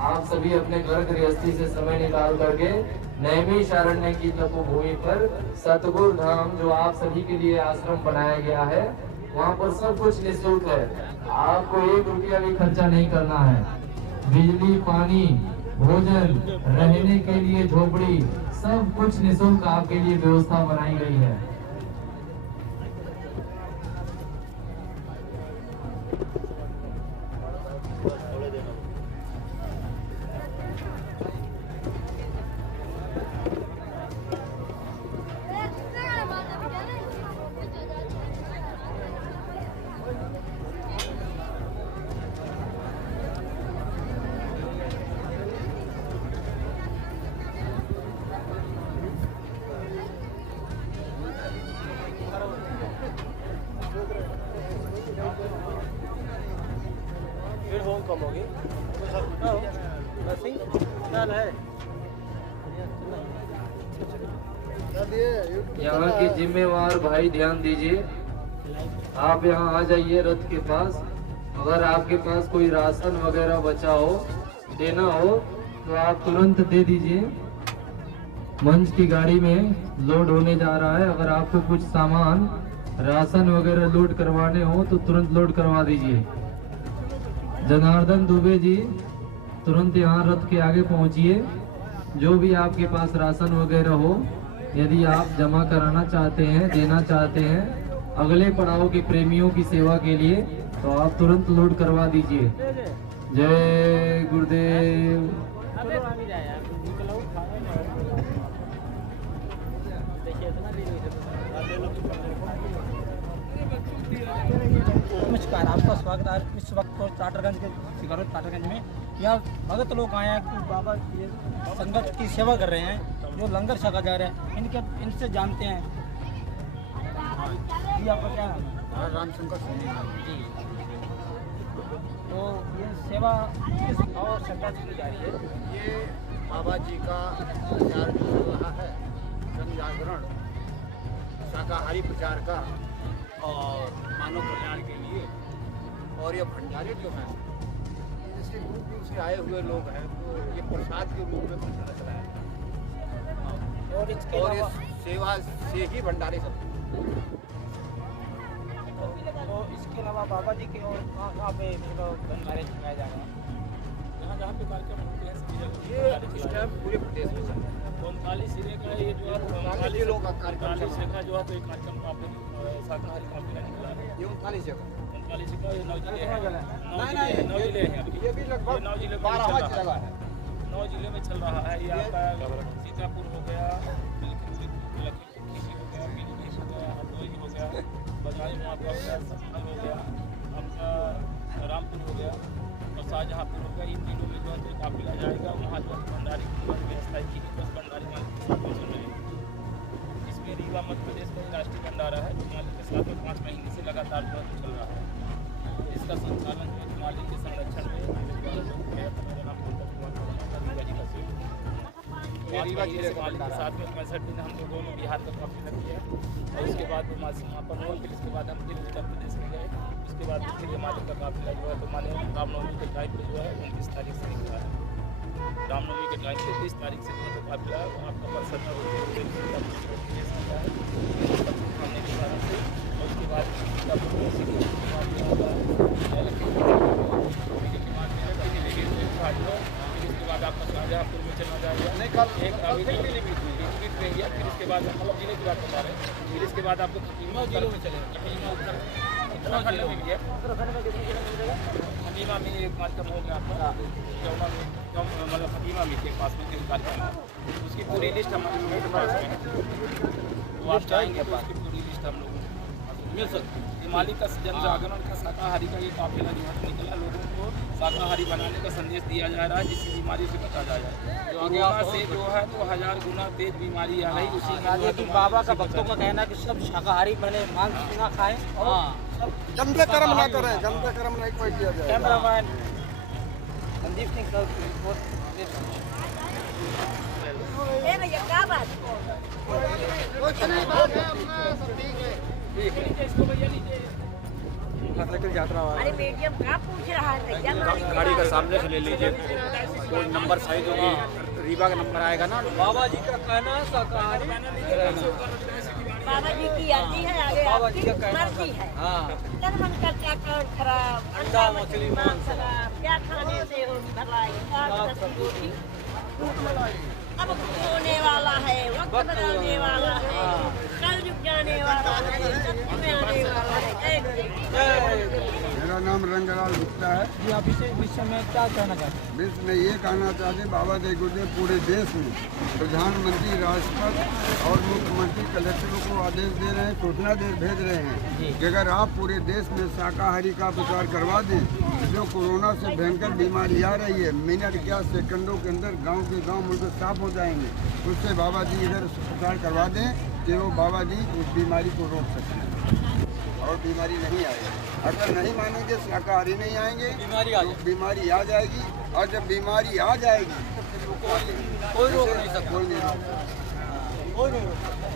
आप सभी अपने घर गृहस्थी से समय निकाल करके नैमिषारण्य की तपोभूमि पर सतगुरु धाम, जो आप सभी के लिए आश्रम बनाया गया है, वहाँ पर सब कुछ निःशुल्क है। आपको 1 रुपया भी खर्चा नहीं करना है। बिजली, पानी, भोजन, रहने के लिए झोपड़ी, सब कुछ निःशुल्क आपके लिए व्यवस्था बनाई गई है। और कम होगी। चल है यहाँ के जिम्मेवार भाई ध्यान दीजिए, आप यहाँ आ जाइए रथ के पास। अगर आपके पास कोई राशन वगैरह बचा हो, देना हो, तो आप तुरंत दे दीजिए। मंच की गाड़ी में लोड होने जा रहा है। अगर आपको कुछ सामान राशन वगैरह लोड करवाने हो तो तुरंत लोड करवा दीजिए। जनार्दन दुबे जी तुरंत यहाँ रथ के आगे पहुँचिए। जो भी आपके पास राशन वगैरह हो, यदि आप जमा कराना चाहते हैं, देना चाहते हैं अगले पड़ाव के प्रेमियों की सेवा के लिए, तो आप तुरंत लोड करवा दीजिए। जय गुरुदेव। नमस्कार, आपका स्वागत है इस वक्त टाटरगंज के सिगारो टाटरगंज में। यहाँ भगत लोग आए हैं कि बाबा ये संगत की सेवा कर रहे हैं, जो लंगर छका जा रहे हैं। इनसे जानते हैं। जी आपका क्या नाम है? रामशंकर जी। तो ये सेवा किस भाव और श्रद्धा से की जा रही है? ये बाबा जी का प्रचार चल रहा है, जन जागरण शाकाहारी प्रचार का और मानव कल्याण के लिए। और ये भंडारे जो हैं, जैसे दूर दूर से आए हुए लोग हैं, तो ये प्रसाद के रूप में भंडारा चलाया जाता है। और इसके और अलावा इस सेवा से ही भंडारे चलते हैं। तो इसके अलावा बाबा जी के और कहाँ पे भंडारे चलाए जा रहे हैं? जहाँ पे कार्यक्रम होते हैं सभी जगह ये इस टाइम पूरे प्रदेश में चल रहा है। 39 जिले का ये जो है 39 जिलों का कार्यक्रम चल 39 रहा है। का जो है तो एक कार्यक्रम का आपने शाकाहारी काफिला निकला है। ये 39 जगह 39 का ये 9 जिले हैं। नहीं, 9 जिले हैं अभी। ये भी लगभग 9 जिले में 12 चल रहा जगह है। 9 जिले में चल रहा है। ये आपका सीतापुर हो गया, लखीमपुर खीरी हो गया, पीलीभीत हो गया, हरदोई हो गया, बदायूं माता हो गया, संभल हो गया, आपका रामपुर हो गया और शाहजहाँपुर हो गया। इन जिलों में जो है तो काफिला जाएगा। वहाँ जो है भंडारी की व्यवस्था की 10 भंडारी मालिक के साथ में चल रहे हैं। इसमें रीवा मध्य प्रदेश में राष्ट्रीय भंडारा है, जो मालिक के साथ में 5 महीने से लगातार जो है चल रहा है। इसका संचालन जो है मालिक के संरक्षण में रीवा जिले के मालिक के साथ में 65 दिन हम लोगों ने बिहार का काफिला किया और उसके बाद वो समापन हुआ। फिर इसके बाद हम फिर उत्तर प्रदेश में गए। उसके बाद फिर मालिक का काफिला जो है तो माने रामनवमी के टाइम पर जो है 29 तारीख से निकला है। रामनवमी के टाइम से 30 तारीख से जो काफिला आपका परसद में हमने के कारण से। और उसके बाद इसके बाद आपका शाहजहाँपुर में चलना जाएगा। नहीं कल एक पीलीभीत में गया। फिर इसके बाद मतलब जिले की बात बता रहे हैं। फिर इसके बाद आपको 9 जिलों में चलेगा। उत्तराखंड में भी गया। खतीमा में एक कार्यक्रम हो गया आपका, मतलब खतीमा में के पास में कार्यक्रम है। उसकी पूरी लिस्ट हमारे पास में है। तो आप चाहेंगे तो उसकी पूरी लिस्ट हम लोगों को मिल सकती है। मालिक का जन जागरण का शाकाहारी का ये काफिला जो है निकला। लोगों को शाकाहारी बनाने का संदेश दिया जा रहा है, जिससे बीमारी से बचा जाए। कोरोना से जो है तो 1000 गुना तेज बीमारी आ रही। उसी कि बाबा का भक्तों का कहना है कि सब शाकाहारी बने, मांस ना खाएं और गंदे कर्म ना करें, गंदे कर्म नहीं कोई किया जाए। कैमरामैन संदीप सिंह का रिपोर्ट। भैया क्या बात? अरे मीडियम क्या पूछ रहा है भैया? गाड़ी का सामने से ले लीजिए, कोई नंबर साइज होगी, रीवा का नंबर आएगा ना। बाबा जी का कहना शाकाहारी बाबा जी की अर्जी है, आगे बाबा जी का आपकी कहना मर्जी है। हाँ। तन मन का क्या कर खराब, अंडा मछली मांस खराब, क्या खाने से होगी भलाई? साग सब्जी अब होने वाला है, वक्त बदलने वाला है, कल जुग जाने वाला है, सत्य में आने वाला है। मेरा नाम रंगलाल गुप्ता है। जी आप इसे विषय में क्या कहना चाहते हैं? विश्व में ये कहना चाहते हैं, बाबा जय गुरुदेव पूरे देश में प्रधानमंत्री, राष्ट्रपति और मुख्यमंत्री कलेक्टरों को आदेश दे रहे हैं, सूचना भेज रहे हैं कि अगर आप पूरे देश में शाकाहारी का प्रचार करवा दें, तो जो कोरोना से भयंकर बीमारी आ रही है, मिनट क्या सेकंडों के अंदर गांव के गांव मुल्क साफ हो जाएंगे। उससे बाबा जी इधर प्रचार करवा दें कि वो बाबा जी उस बीमारी को रोक सकते हैं। और बीमारी नहीं आएगी। अगर नहीं मानेंगे, शाकाहारी नहीं आएंगे, बीमारी आ जाएगी। और जब बीमारी आ जाएगी तो कोई रोक नहीं सकता, कोई नहीं रोक। कोई नहीं रोक सकता।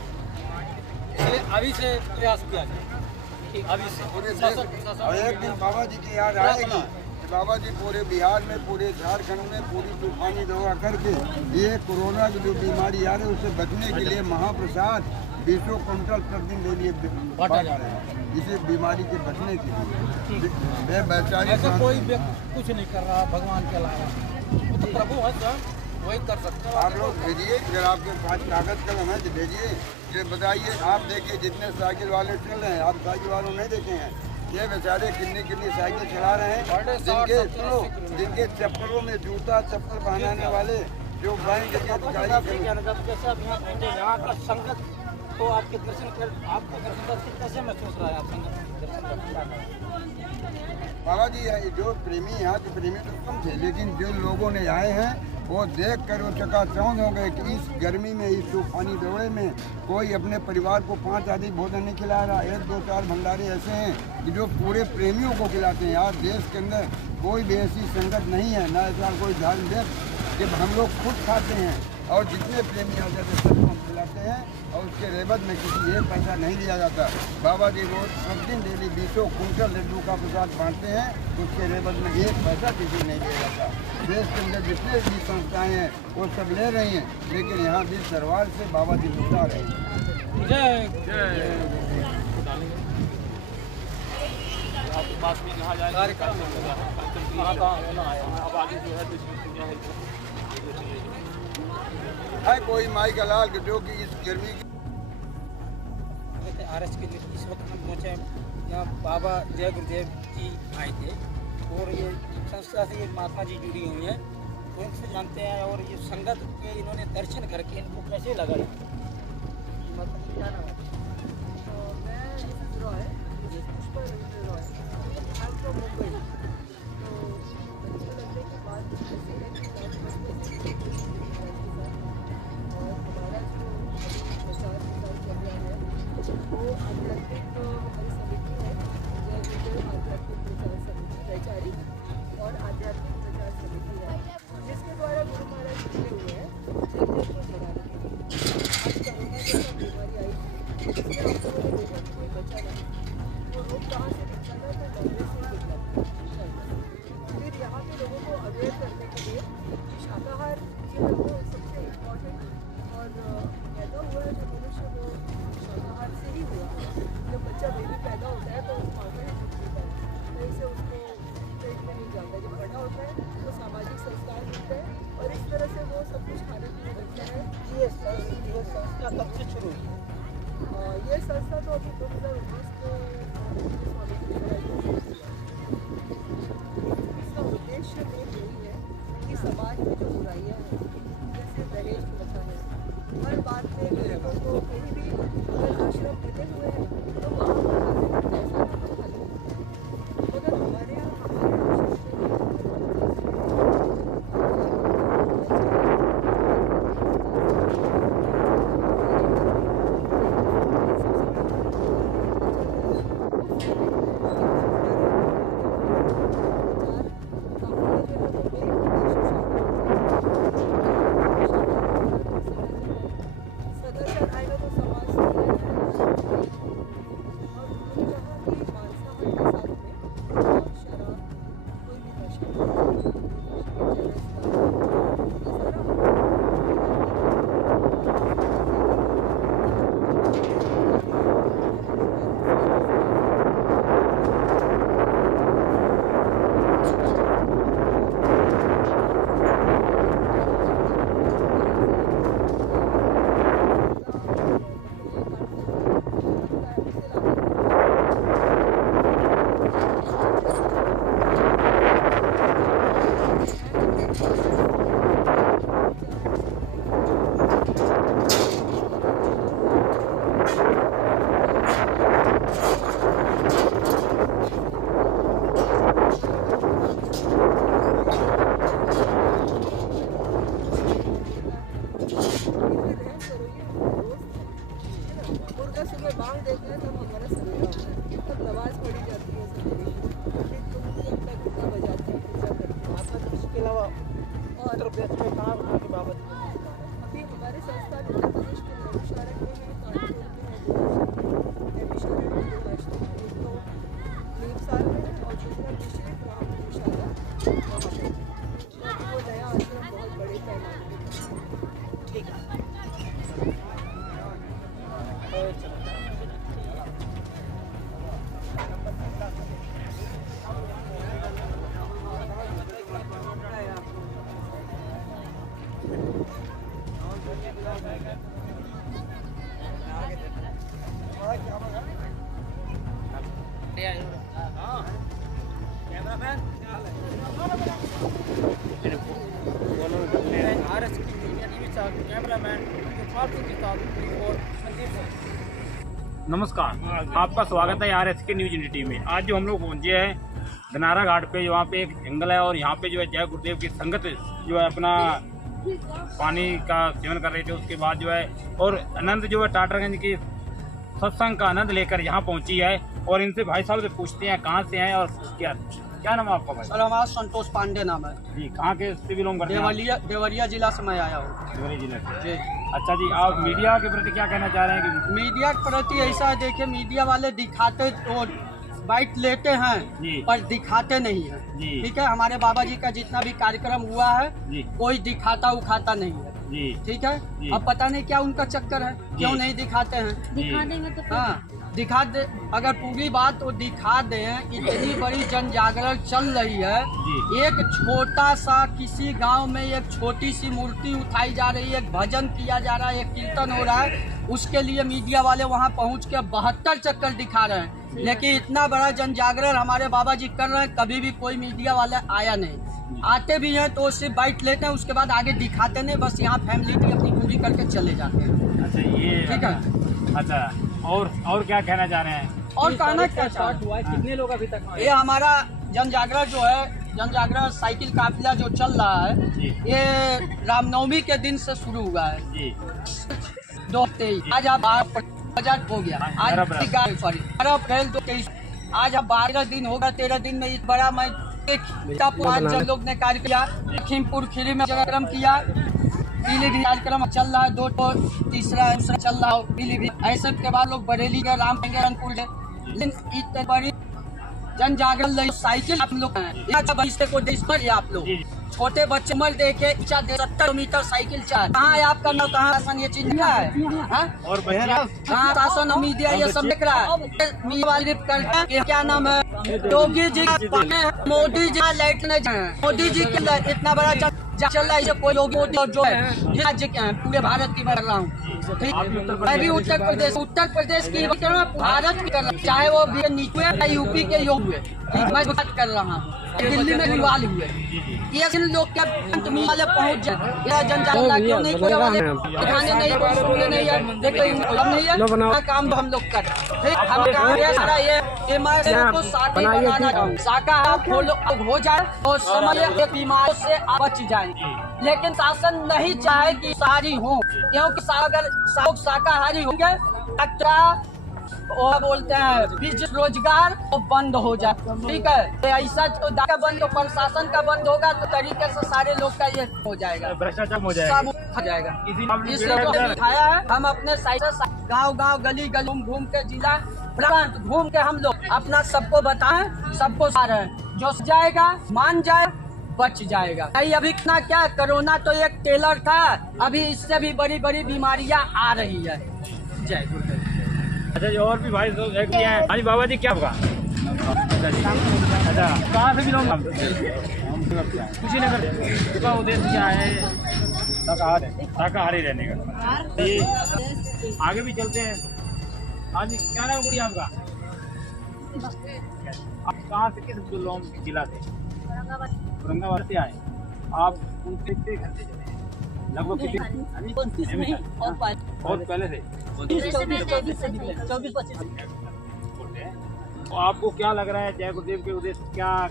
इसलिए अभी से प्रयास किया जाए, अभी से पूरे देश। और एक दिन बाबा जी की याद आएगी कि बाबा जी पूरे बिहार में, पूरे झारखंड में पूरी तूफानी दवा करके ये कोरोना की जो बीमारी आ रही है उससे बचने के लिए महाप्रसाद 20 क्विंटल प्रतिदिन ले लिए बांट रहे हैं, इसी बीमारी के बचने के लिए। वैचारिक ऐसा कोई कुछ नहीं कर रहा भगवान के अलावा, वो तो प्रभु है स्वयं, वही कर सकते हैं। आप लोग भेजिए, अगर आपके पास कागज कलम है तो भेजिए। ये बताइए, आप देखिए जितने साइकिल वाले चल रहे हैं, आप साइकिल वालों नहीं देखे हैं, ये बेचारे कितनी साइकिल चला रहे हैं, जिनके चप्पलों में जूता चप्पल पहनाने वाले जो बैंक के अधिकारी। जैसे अब यहाँ का संगत तो आपके आपको दर्शन करके कैसे महसूस रहा है? आप संगत दर्शन करके बाबा जी जो प्रेमी यहाँ के प्रेमी तो कम थे, लेकिन जो लोगों ने आए हैं वो देख कर वो चकाचौंध हो गए कि इस गर्मी में, इस तूफानी दौरे में कोई अपने परिवार को 5 आदि भोजन नहीं खिला रहा। 1, 2, 4 भंडारे ऐसे हैं कि जो पूरे प्रेमियों को खिलाते हैं। यार देश के अंदर कोई भी ऐसी संगत नहीं है, ना ऐसा कोई धर्म देश कि हम लोग खुद खाते हैं और जितने प्रेमी आ जाते हैं सबको हम खिलाते हैं और उसके रेवत में किसी एक पैसा नहीं लिया जाता। बाबा जी रोज सब दिन डेली 20 क्विंटल लड्डू का प्रसाद बांटते हैं, उसके रेवत में एक पैसा किसी नहीं लिया जाता। देश के अंदर जितने भी संस्थाएं हैं वो सब ले रही हैं, लेकिन यहाँ भी सरवार से बाबा जी लुटा रहे हैं। आपके पास में कहा जाएगा अब आगे जो है है कोई माई का लाल जो कि इस गर्मी की RS के लिए इस वक्त हम पहुँचे यहाँ बाबा जय गुरुदेव जी आए थे और ये संस्था से ये महात्मा जी जुड़ी हुई हैं, तो इनसे जानते हैं। और ये संगत के इन्होंने दर्शन करके इनको कैसे लगा? क्या नाम है? मैं Mrs Roy, Pushpa Roy, I am from Mumbai. तो बच्चे लगने के बाद ऐसे है कि और हमारा जो प्रचार चल रहा है वो आध्यात्मिक हमारी समिति है, जय गुरुदेव आध्यात्मिक प्रचार समिति, वैचारिक और आध्यात्मिक प्रचार समिति है, जिसके द्वारा गुरु महाराज जुड़े हुए हैं जगत को जगाने के लिए। आज कोरोना जैसा बीमारी आई थी, जिसमें आप लोगों ने देखा कि कोई बचा नहीं, वो रोग कहाँ से दिखता था, तो लंबे से दिखता था। फिर यहाँ पे लोगों को अवेयर करने के लिए शाकाहार जो है वो सबसे इम्पोर्टेंट और पैदा हुआ है जो मनुष्य वो शाकाहार से ही हुआ। जब बच्चा बेबी पैदा होता है तो उसको आता है दूध पीता है, कहीं से उसको पेट में नहीं जाता है। जब बड़ा होता है तो सामाजिक संस्कार मिलते हैं और इस तरह से वो सब कुछ खाने पीने लगता है। ये संस्था कब से शुरू हुई? ये संस्था तो अभी 2019 के स्वामी नमस्कार, आपका स्वागत है RSK न्यूज इंडिटी में। आज जो हम लोग पहुंचे हैं धनारा घाट पे, वहाँ पे एक जंगल है और यहाँ पे जो है जय गुरुदेव की संगत जो है अपना पानी का सेवन कर रहे थे। उसके बाद जो है और आनंद जो है टाटरगंज की सत्संग का आनंद लेकर यहाँ पहुंची है। और इनसे भाई साहब से पूछते हैं कहाँ से हैं और क्या नाम है आपका भाई? सर हमारा संतोष पांडे नाम है जी। कहाँ के से बिलोंग करते हैं? देवरिया जिला से मैं आया हूँ। देवरिया जिले से। जी। अच्छा जी, आप मीडिया के प्रति क्या कहना चाह रहे हैं? कि मीडिया के प्रति ऐसा है, देखिए मीडिया वाले दिखाते तो बाइट लेते हैं पर दिखाते नहीं है। ठीक है, हमारे बाबा जी का जितना भी कार्यक्रम हुआ है कोई दिखाता उखाता नहीं है। ठीक है, अब पता नहीं क्या उनका चक्कर है, क्यों नहीं दिखाते हैं। दिखा देंगे तो हाँ दिखा दे, अगर पूरी बात तो दिखा दें। इतनी बड़ी जन जागरण चल रही है, एक छोटा सा किसी गांव में एक छोटी सी मूर्ति उठाई जा रही है, एक भजन किया जा रहा है, एक कीर्तन हो रहा है, उसके लिए मीडिया वाले वहां पहुंच के 72 चक्कर दिखा रहे हैं। लेकिन इतना बड़ा जन जागरण हमारे बाबा जी कर रहे हैं, कभी भी कोई मीडिया वाला आया नहीं। आते भी हैं तो सिर्फ बाइट लेते हैं, उसके बाद आगे दिखाते नहीं, बस यहाँ फैमिली की अपनी पूरी करके चले जाते हैं। अच्छा ये ठीक है। अच्छा, और क्या कहना चाह रहे हैं? और कहना क्या चाहते हैं? कितने लोग अभी तक? ये हमारा जन जागरण जो है, जन जागरण साइकिल काफिला जो चल रहा है, ये रामनवमी के दिन से शुरू हुआ है। 2-23 आज आप बजट हो गया, आज 12 अप्रैल 2023, आज अब 12 दिन होगा। 13 दिन में इस बड़ा मैं जन लोग ने कार्य किया। लखीमपुर खीरी में कार्यक्रम किया, पीलीभीत कार्यक्रम चल रहा है, 2 तीसरा चल रहा है पीलीभीत। ऐसे के बाद लोग बरेली के रामपुर इतने बड़ी जन जागरण साइकिल आप लोग आप लोग छोटे बच्चे मर देखे 70 मीटर साइकिल चार। कहाँ है आपका नाम? कहाँ शासन ये चीज क्या है? और कहाँ शासन और मीडिया ये सब देख रहा है? क्या नाम है? योगी जी मोदी जी लैटने जाए, मोदी जी के इतना बड़ा चल रहा है, कोई योगी जो है राज्य के हैं, पूरे भारत की कर रहा हूँ। मैं भी उत्तर प्रदेश की भारत की कर रहा हूँ, चाहे वो नीचे या यूपी के योग हुए, मैं बात कर रहा हूँ। दिल्ली में रिवाल हुए, ये लोग क्या वाले पहुँच जाए, जनजागरण क्यों नहीं कोई वाले दिखाने नहीं, कोई सुनने नहीं है, देखो नहीं है काम हम लोग कर। हम ये शाकाहार हो जाए और समय बीमारी से बच जाए, लेकिन शासन नहीं चाहे कि सारी हो, क्योंकि अगर शाकाहारी होंगे और बोलते हैं बिजनेस रोजगार तो बंद हो जाए। ठीक है, तो ऐसा तो बंद, प्रशासन का बंद होगा तो तरीके से सारे लोग का ये हो जाएगा, भ्रष्टाचार हो जाएगा, सब हो जाएगा। इसलिए तो दिखाया है, हम अपने साइड से गांव गली घूम के जिला प्रांत घूम के हम लोग अपना सबको बताएं, सबको सारे जो जाएगा मान जाए बच जाएगा। अभी इतना क्या, कोरोना तो एक टेलर था, अभी इससे भी बड़ी बड़ी बीमारियां आ रही है। जय गुरुदेव। अच्छा जी, और भी भाई एक हैं। हाँ जी बाबा जी, क्या होगा? अच्छा, कहाँ से बिलोंग? कुशीनगर। इसका उद्देश्य क्या है? शाकाहारी रहने का। आगे भी चलते हैं। हाँ जी, क्या नाम है आपका? आप कहाँ से, किस जिला से? औरंगाबाद से आए आप? कितने घंटे चले? लगभग कितने? बहुत पहले से 24-25। तो आपको क्या लग रहा है जय गुरुदेव के उद्देश्य क्या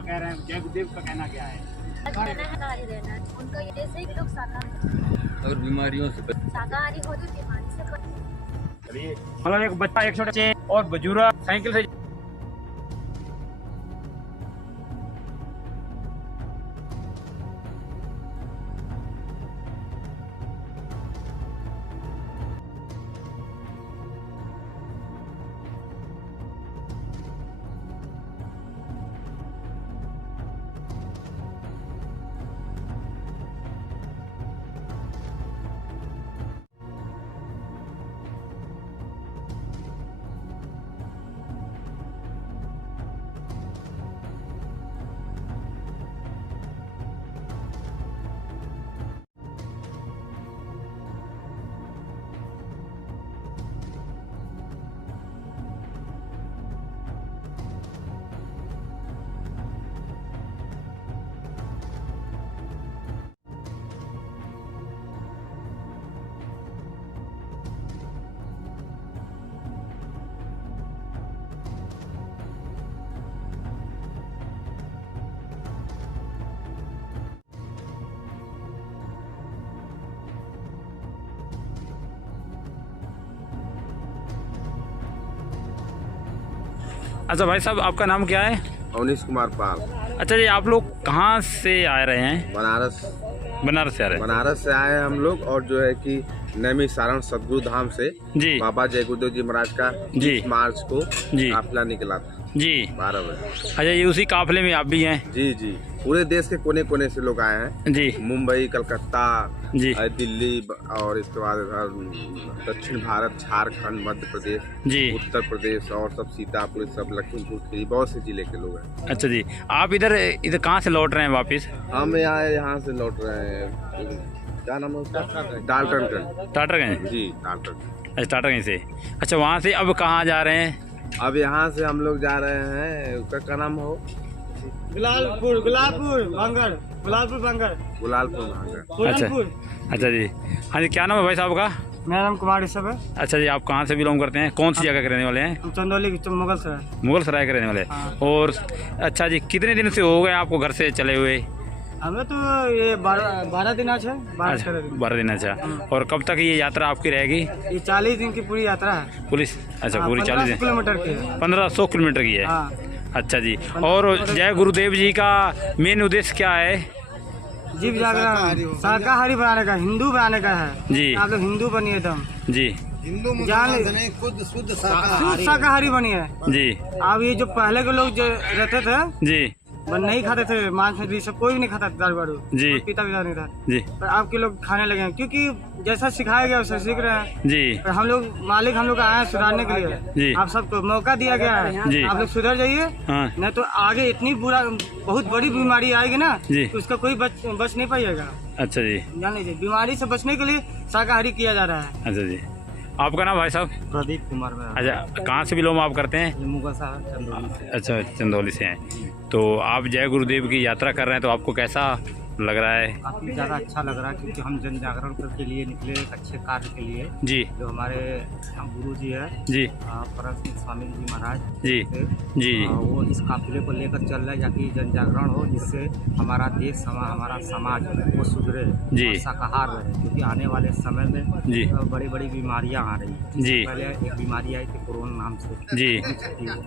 कह रहे हैं? जय गुरुदेव का कहना क्या है? उनका ये देश है कि लोग शाकाहारी और बीमारियों से शाकाहारी हो तो बीमारी से चलिए, मतलब एक बच्चा, एक छोटे बच्चे और बुजुर्ग साइकिल से अच्छा भाई साहब, आपका नाम क्या है? अवनीश कुमार पाल। अच्छा जी, आप लोग कहाँ से आ रहे हैं? बनारस से आ रहे हैं। बनारस से आए हैं हम लोग, और जो है कि नैमी सारण सदगुरु धाम से जी बाबा जय गुरुदेव जी महाराज का जी 20 मार्च को जी काफिला निकला था जी 12 बजे। अच्छा, ये उसी काफिले में आप भी हैं? जी जी, पूरे देश के कोने कोने से लोग आए हैं जी। मुंबई, कलकत्ता जी, दिल्ली, और इसके बाद दक्षिण भारत, झारखंड, मध्य प्रदेश जी, उत्तर प्रदेश, और सब सीतापुर, सब लखीमपुर खीरी, बहुत से जिले के लोग हैं। अच्छा जी, आप इधर कहाँ से लौट रहे हैं वापस? हम यहाँ से लौट रहे हैं, क्या नाम है उसका? डाल्टनगंज। टाटागंज जी, डाल्टनगंज। अच्छा, टाटागंज से। अच्छा, वहाँ से अब कहाँ जा रहे हैं? अब यहाँ से हम लोग जा रहे हैं, उसका क्या नाम हो? गुलालपुर भांगड़। अच्छा अच्छा जी। हाँ जी, क्या नाम है भाई साहब का? मेरा नाम कुमार ऋषभ है। अच्छा जी, आप कहाँ से बिलोंग करते हैं? कौन सी जगह के रहने वाले हैं? हम चंदौली मुगल सराय के रहने वाले। हाँ। और अच्छा जी, कितने दिन से हो गए आपको घर से चले हुए? हमें तो ये 12 दिन अच्छा, 12 दिन। अच्छा, और कब तक ये यात्रा आपकी रहेगी? ये 40 दिन की पूरी यात्रा है। पुलिस अच्छा, पूरी 40 दिन, 1500 किलोमीटर की है। 1500 किलोमीटर की है। हाँ। अच्छा जी, और जय गुरुदेव जी का मेन उद्देश्य क्या है? जीव जागरण, शाकाहारी बनाने का, हिंदू बनाने का है जी। आप लोग हिंदू बनिए एकदम जी, हिंदू खुद शुद्ध शाकाहारी बनिए जी। अब ये जो पहले के लोग जो रहते थे जी, वो नहीं खाते थे मांस मछली, सब कोई भी नहीं खाता था, दारू बारू जी, पीता नहीं था जी। पर अब के लोग खाने लगे हैं, क्योंकि जैसा सिखाया गया वैसा सीख रहे हैं जी। पर हम लोग मालिक हम लोग आए हैं सुधारने के लिए जी। आप सबको मौका दिया गया है जी। आप लोग सुधर जाइए, हाँ। नहीं तो आगे इतनी बहुत बड़ी बीमारी आएगी ना जी। तो उसका कोई बच नहीं पाएगा। अच्छा जी, जान लीजिए, बीमारी से बचने के लिए शाकाहारी किया जा रहा है। अच्छा जी। आपका नाम भाई साहब? प्रदीप कुमार। अच्छा, कहाँ से बिलोंग आप करते हैं? मुगल साहब चंदौली से। अच्छा, चंदौली से हैं। तो आप जय गुरुदेव की यात्रा कर रहे हैं, तो आपको कैसा लग रहा है? काफ़ी ज़्यादा अच्छा लग रहा है, क्योंकि हम जन जागरण के लिए निकले एक अच्छे कार्य के लिए जी। जो हमारे गुरु जी है जी, परम सिंह स्वामी जी महाराज जी जी, वो इस काफिले को लेकर चल रहे हैं ताकि जन जागरण हो, जिससे हमारा देश हमारा समाज वो सुधरे जी। और शाकाहार रहे, क्योंकि आने वाले समय में जी बड़ी बड़ी बीमारियां आ रही हैं। जी। पहले एक बीमारी आई थी कोरोना नाम से जी,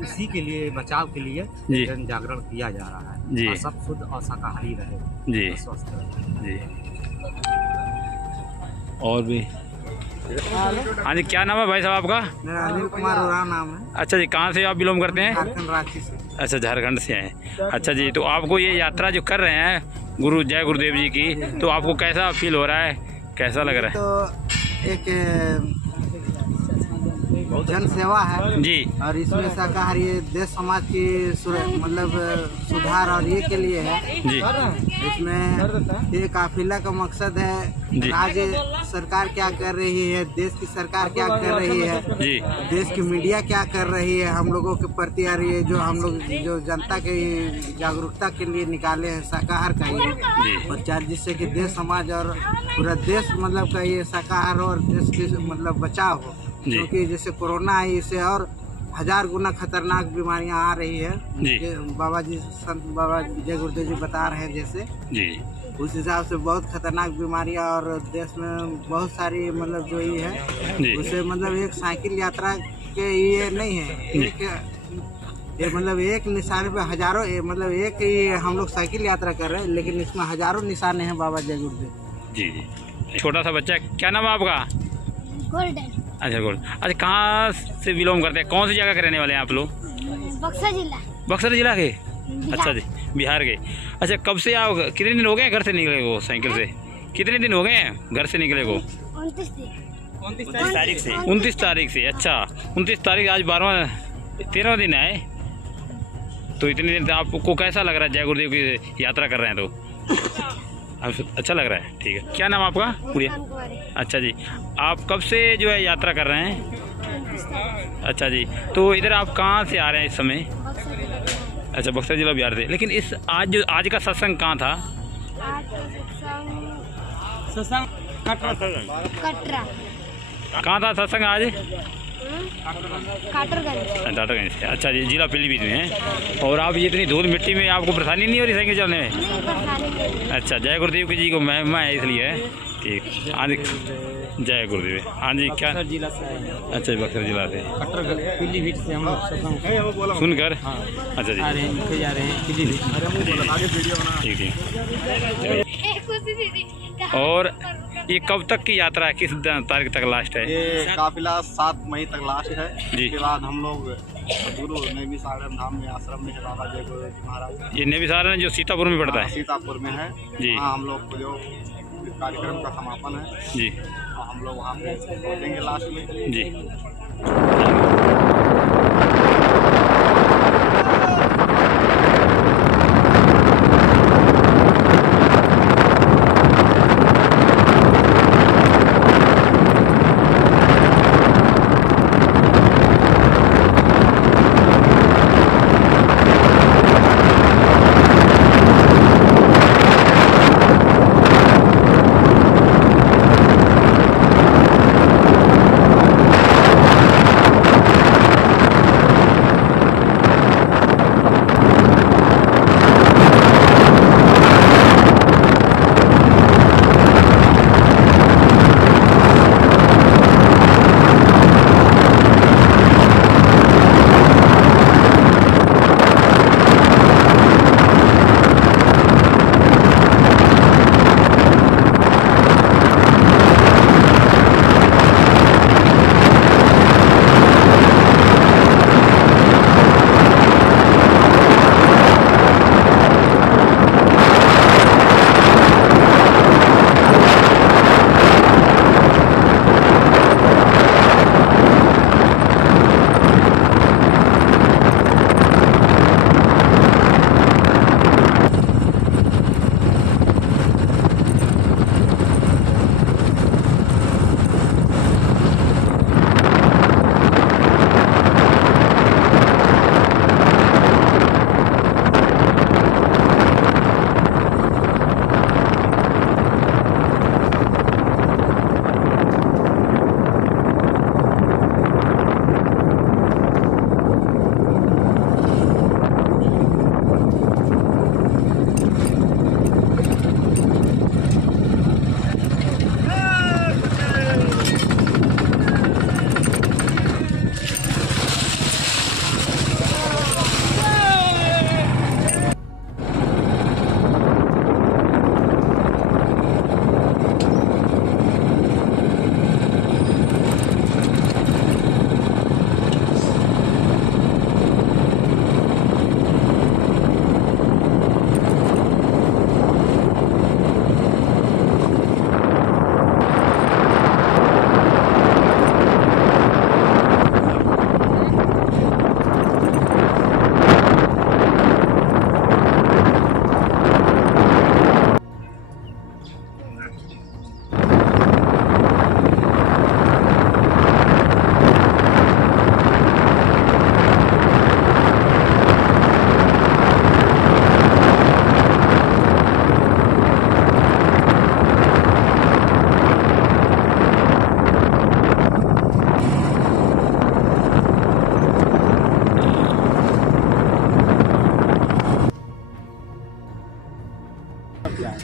इसी के लिए बचाव के लिए जी। जन जागरण किया जा रहा है जी। और सब शुद्ध और शाकाहारी रहे जी स्वस्थ रहे। जी। और भी हाँ जी, क्या नाम है भाई साहब आपका? मेरा अनिल कुमार उराव नाम है। अच्छा जी, कहाँ से आप बिलोंग करते हैं? झारखंड रांची से। अच्छा, झारखंड से हैं। अच्छा जी, तो आपको ये यात्रा जो कर रहे हैं जय गुरुदेव जी की, तो आपको कैसा फील हो रहा है, कैसा लग रहा है? तो एक जन सेवा है जी, और इसमें शाकाहारी देश समाज की मतलब सुधार और ये के लिए है जी। इसमें ये काफिला का मकसद है जी। राज्य सरकार क्या कर रही है, देश की सरकार क्या कर रही है जी, देश की मीडिया क्या कर रही है हम लोगों के प्रति, और ये जो हम लोग जो जनता के जागरूकता के लिए निकाले हैं शाकाहार का ये प्रचार, जिससे कि देश समाज और पूरा देश मतलब का ये शाकाहार और देश की मतलब बचाव हो, क्योंकि जैसे कोरोना है इससे और 1000 गुना खतरनाक बीमारियां आ रही है। बाबा जी संत बाबा जय गुरुदेव जी बता रहे हैं जैसे जी, उस हिसाब से बहुत खतरनाक बीमारियां और देश में बहुत सारी मतलब जो ये है उसे मतलब एक साइकिल यात्रा के ये नहीं है, एक ये मतलब एक निशाने पे हजारों मतलब एक ही हम लोग साइकिल यात्रा कर रहे हैं, लेकिन इसमें हजारों निशाने हैं बाबा जय गुरुदेव जी जी। छोटा सा बच्चा, क्या नाम है आपका? गोल्डन। अच्छा, गोल्ड। अच्छा, कहाँ से बिलोंग करते हैं, कौन सी जगह के रहने वाले हैं आप लोग? बक्सर जिला। बक्सर जिला के? अच्छा जी, बिहार के। अच्छा, कब से आप, कितने दिन हो गए घर से निकले को साइकिल से? कितने दिन हो गए हैं घर से निकले को? 29 तारीख से। 29 तारीख से। अच्छा, 29 तारीख, आज 13वां दिन है। तो इतने दिन से आपको कैसा लग रहा है जय गुरुदेव की यात्रा कर रहे हैं? तो अच्छा लग रहा है, ठीक है। क्या नाम आपका? गुड़िया। अच्छा जी, आप कब से जो है यात्रा कर रहे हैं? अच्छा जी, तो इधर आप कहाँ से आ रहे हैं इस समय? अच्छा, बक्सर जिला बिहार से। लेकिन इस आज का सत्संग कहाँ था? सत्संग कटरा। कहाँ था सत्संग आज? टाटागंज से। अच्छा जी, जिला पीलीभीत में है। और आप ये इतनी धूल मिट्टी में आपको परेशानी नहीं हो रही साइकिल चलने में? अच्छा, जय गुरुदेव जी को महिमा है इसलिए ठीक। हाँ जी, जय गुरुदेव। हाँ जी, क्या जिला से आए हैं। अच्छा, बक्सर जिला से कटर पीलीभीत से हम लोग सत्संग सुनकर। हाँ अच्छा जी, आ रहे हैं, नीचे जा रहे हैं पीलीभीत। ठीक ठीक। और ये कब तक की यात्रा है, किस तारीख तक लास्ट है? ये काफिला 7 मई तक लास्ट है। जी। इसके बाद हम लोग गुरु नैमी सारण धाम में आश्रम में है बाबा जय गुरुदेव जी महाराज। ये नेवी सारण जो सीतापुर में पड़ता है? सीतापुर में है जी। वहाँ हम लोग को जो कार्यक्रम का समापन है जी, और हम लोग वहाँ पे पहुँचेंगे लास्ट में जी।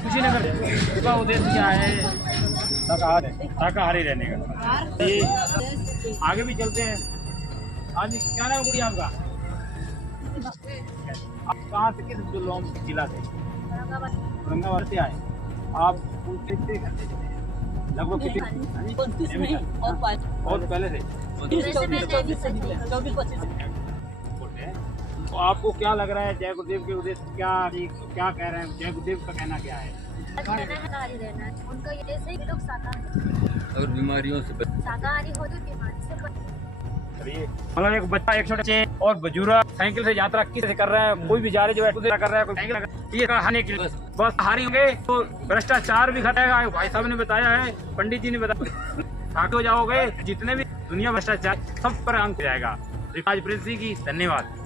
कुशीनगर का उद्देश्य क्या है? शाकाहारी रहने का। ये आगे भी चलते हैं। हाँ जी, क्या नाम है गुड़िया आपका? आप कहाँ से, किस जिला से? औरंगाबाद से आए आप? कितने घंटे चले हैं लगभग? कितने और पहले से? तो आपको क्या लग रहा है जय गुरुदेव के उद्देश्य क्या कह रहे हैं? जय गुरुदेव का कहना क्या है? शाकाहारी रहना है उनका ये जैसे लोग शाकाहारी और बीमारियों से शाकाहारी हो तो बीमारी से मतलब एक बच्चा, एक छोटे बच्चे और बुजुर्ग साइकिल से यात्रा किस कर रहे हैं, कोई भी जा रहे जो है कर रहा है, कोई साइकिल ये खाने के लिए बस हारी होंगे तो भ्रष्टाचार भी घटेगा। भाई साहब ने बताया है, पंडित जी ने बताया, हो जाओगे जितने भी दुनिया भ्रष्टाचार सब पर अंक जाएगा। रिकाज प्रिंसी की धन्यवाद।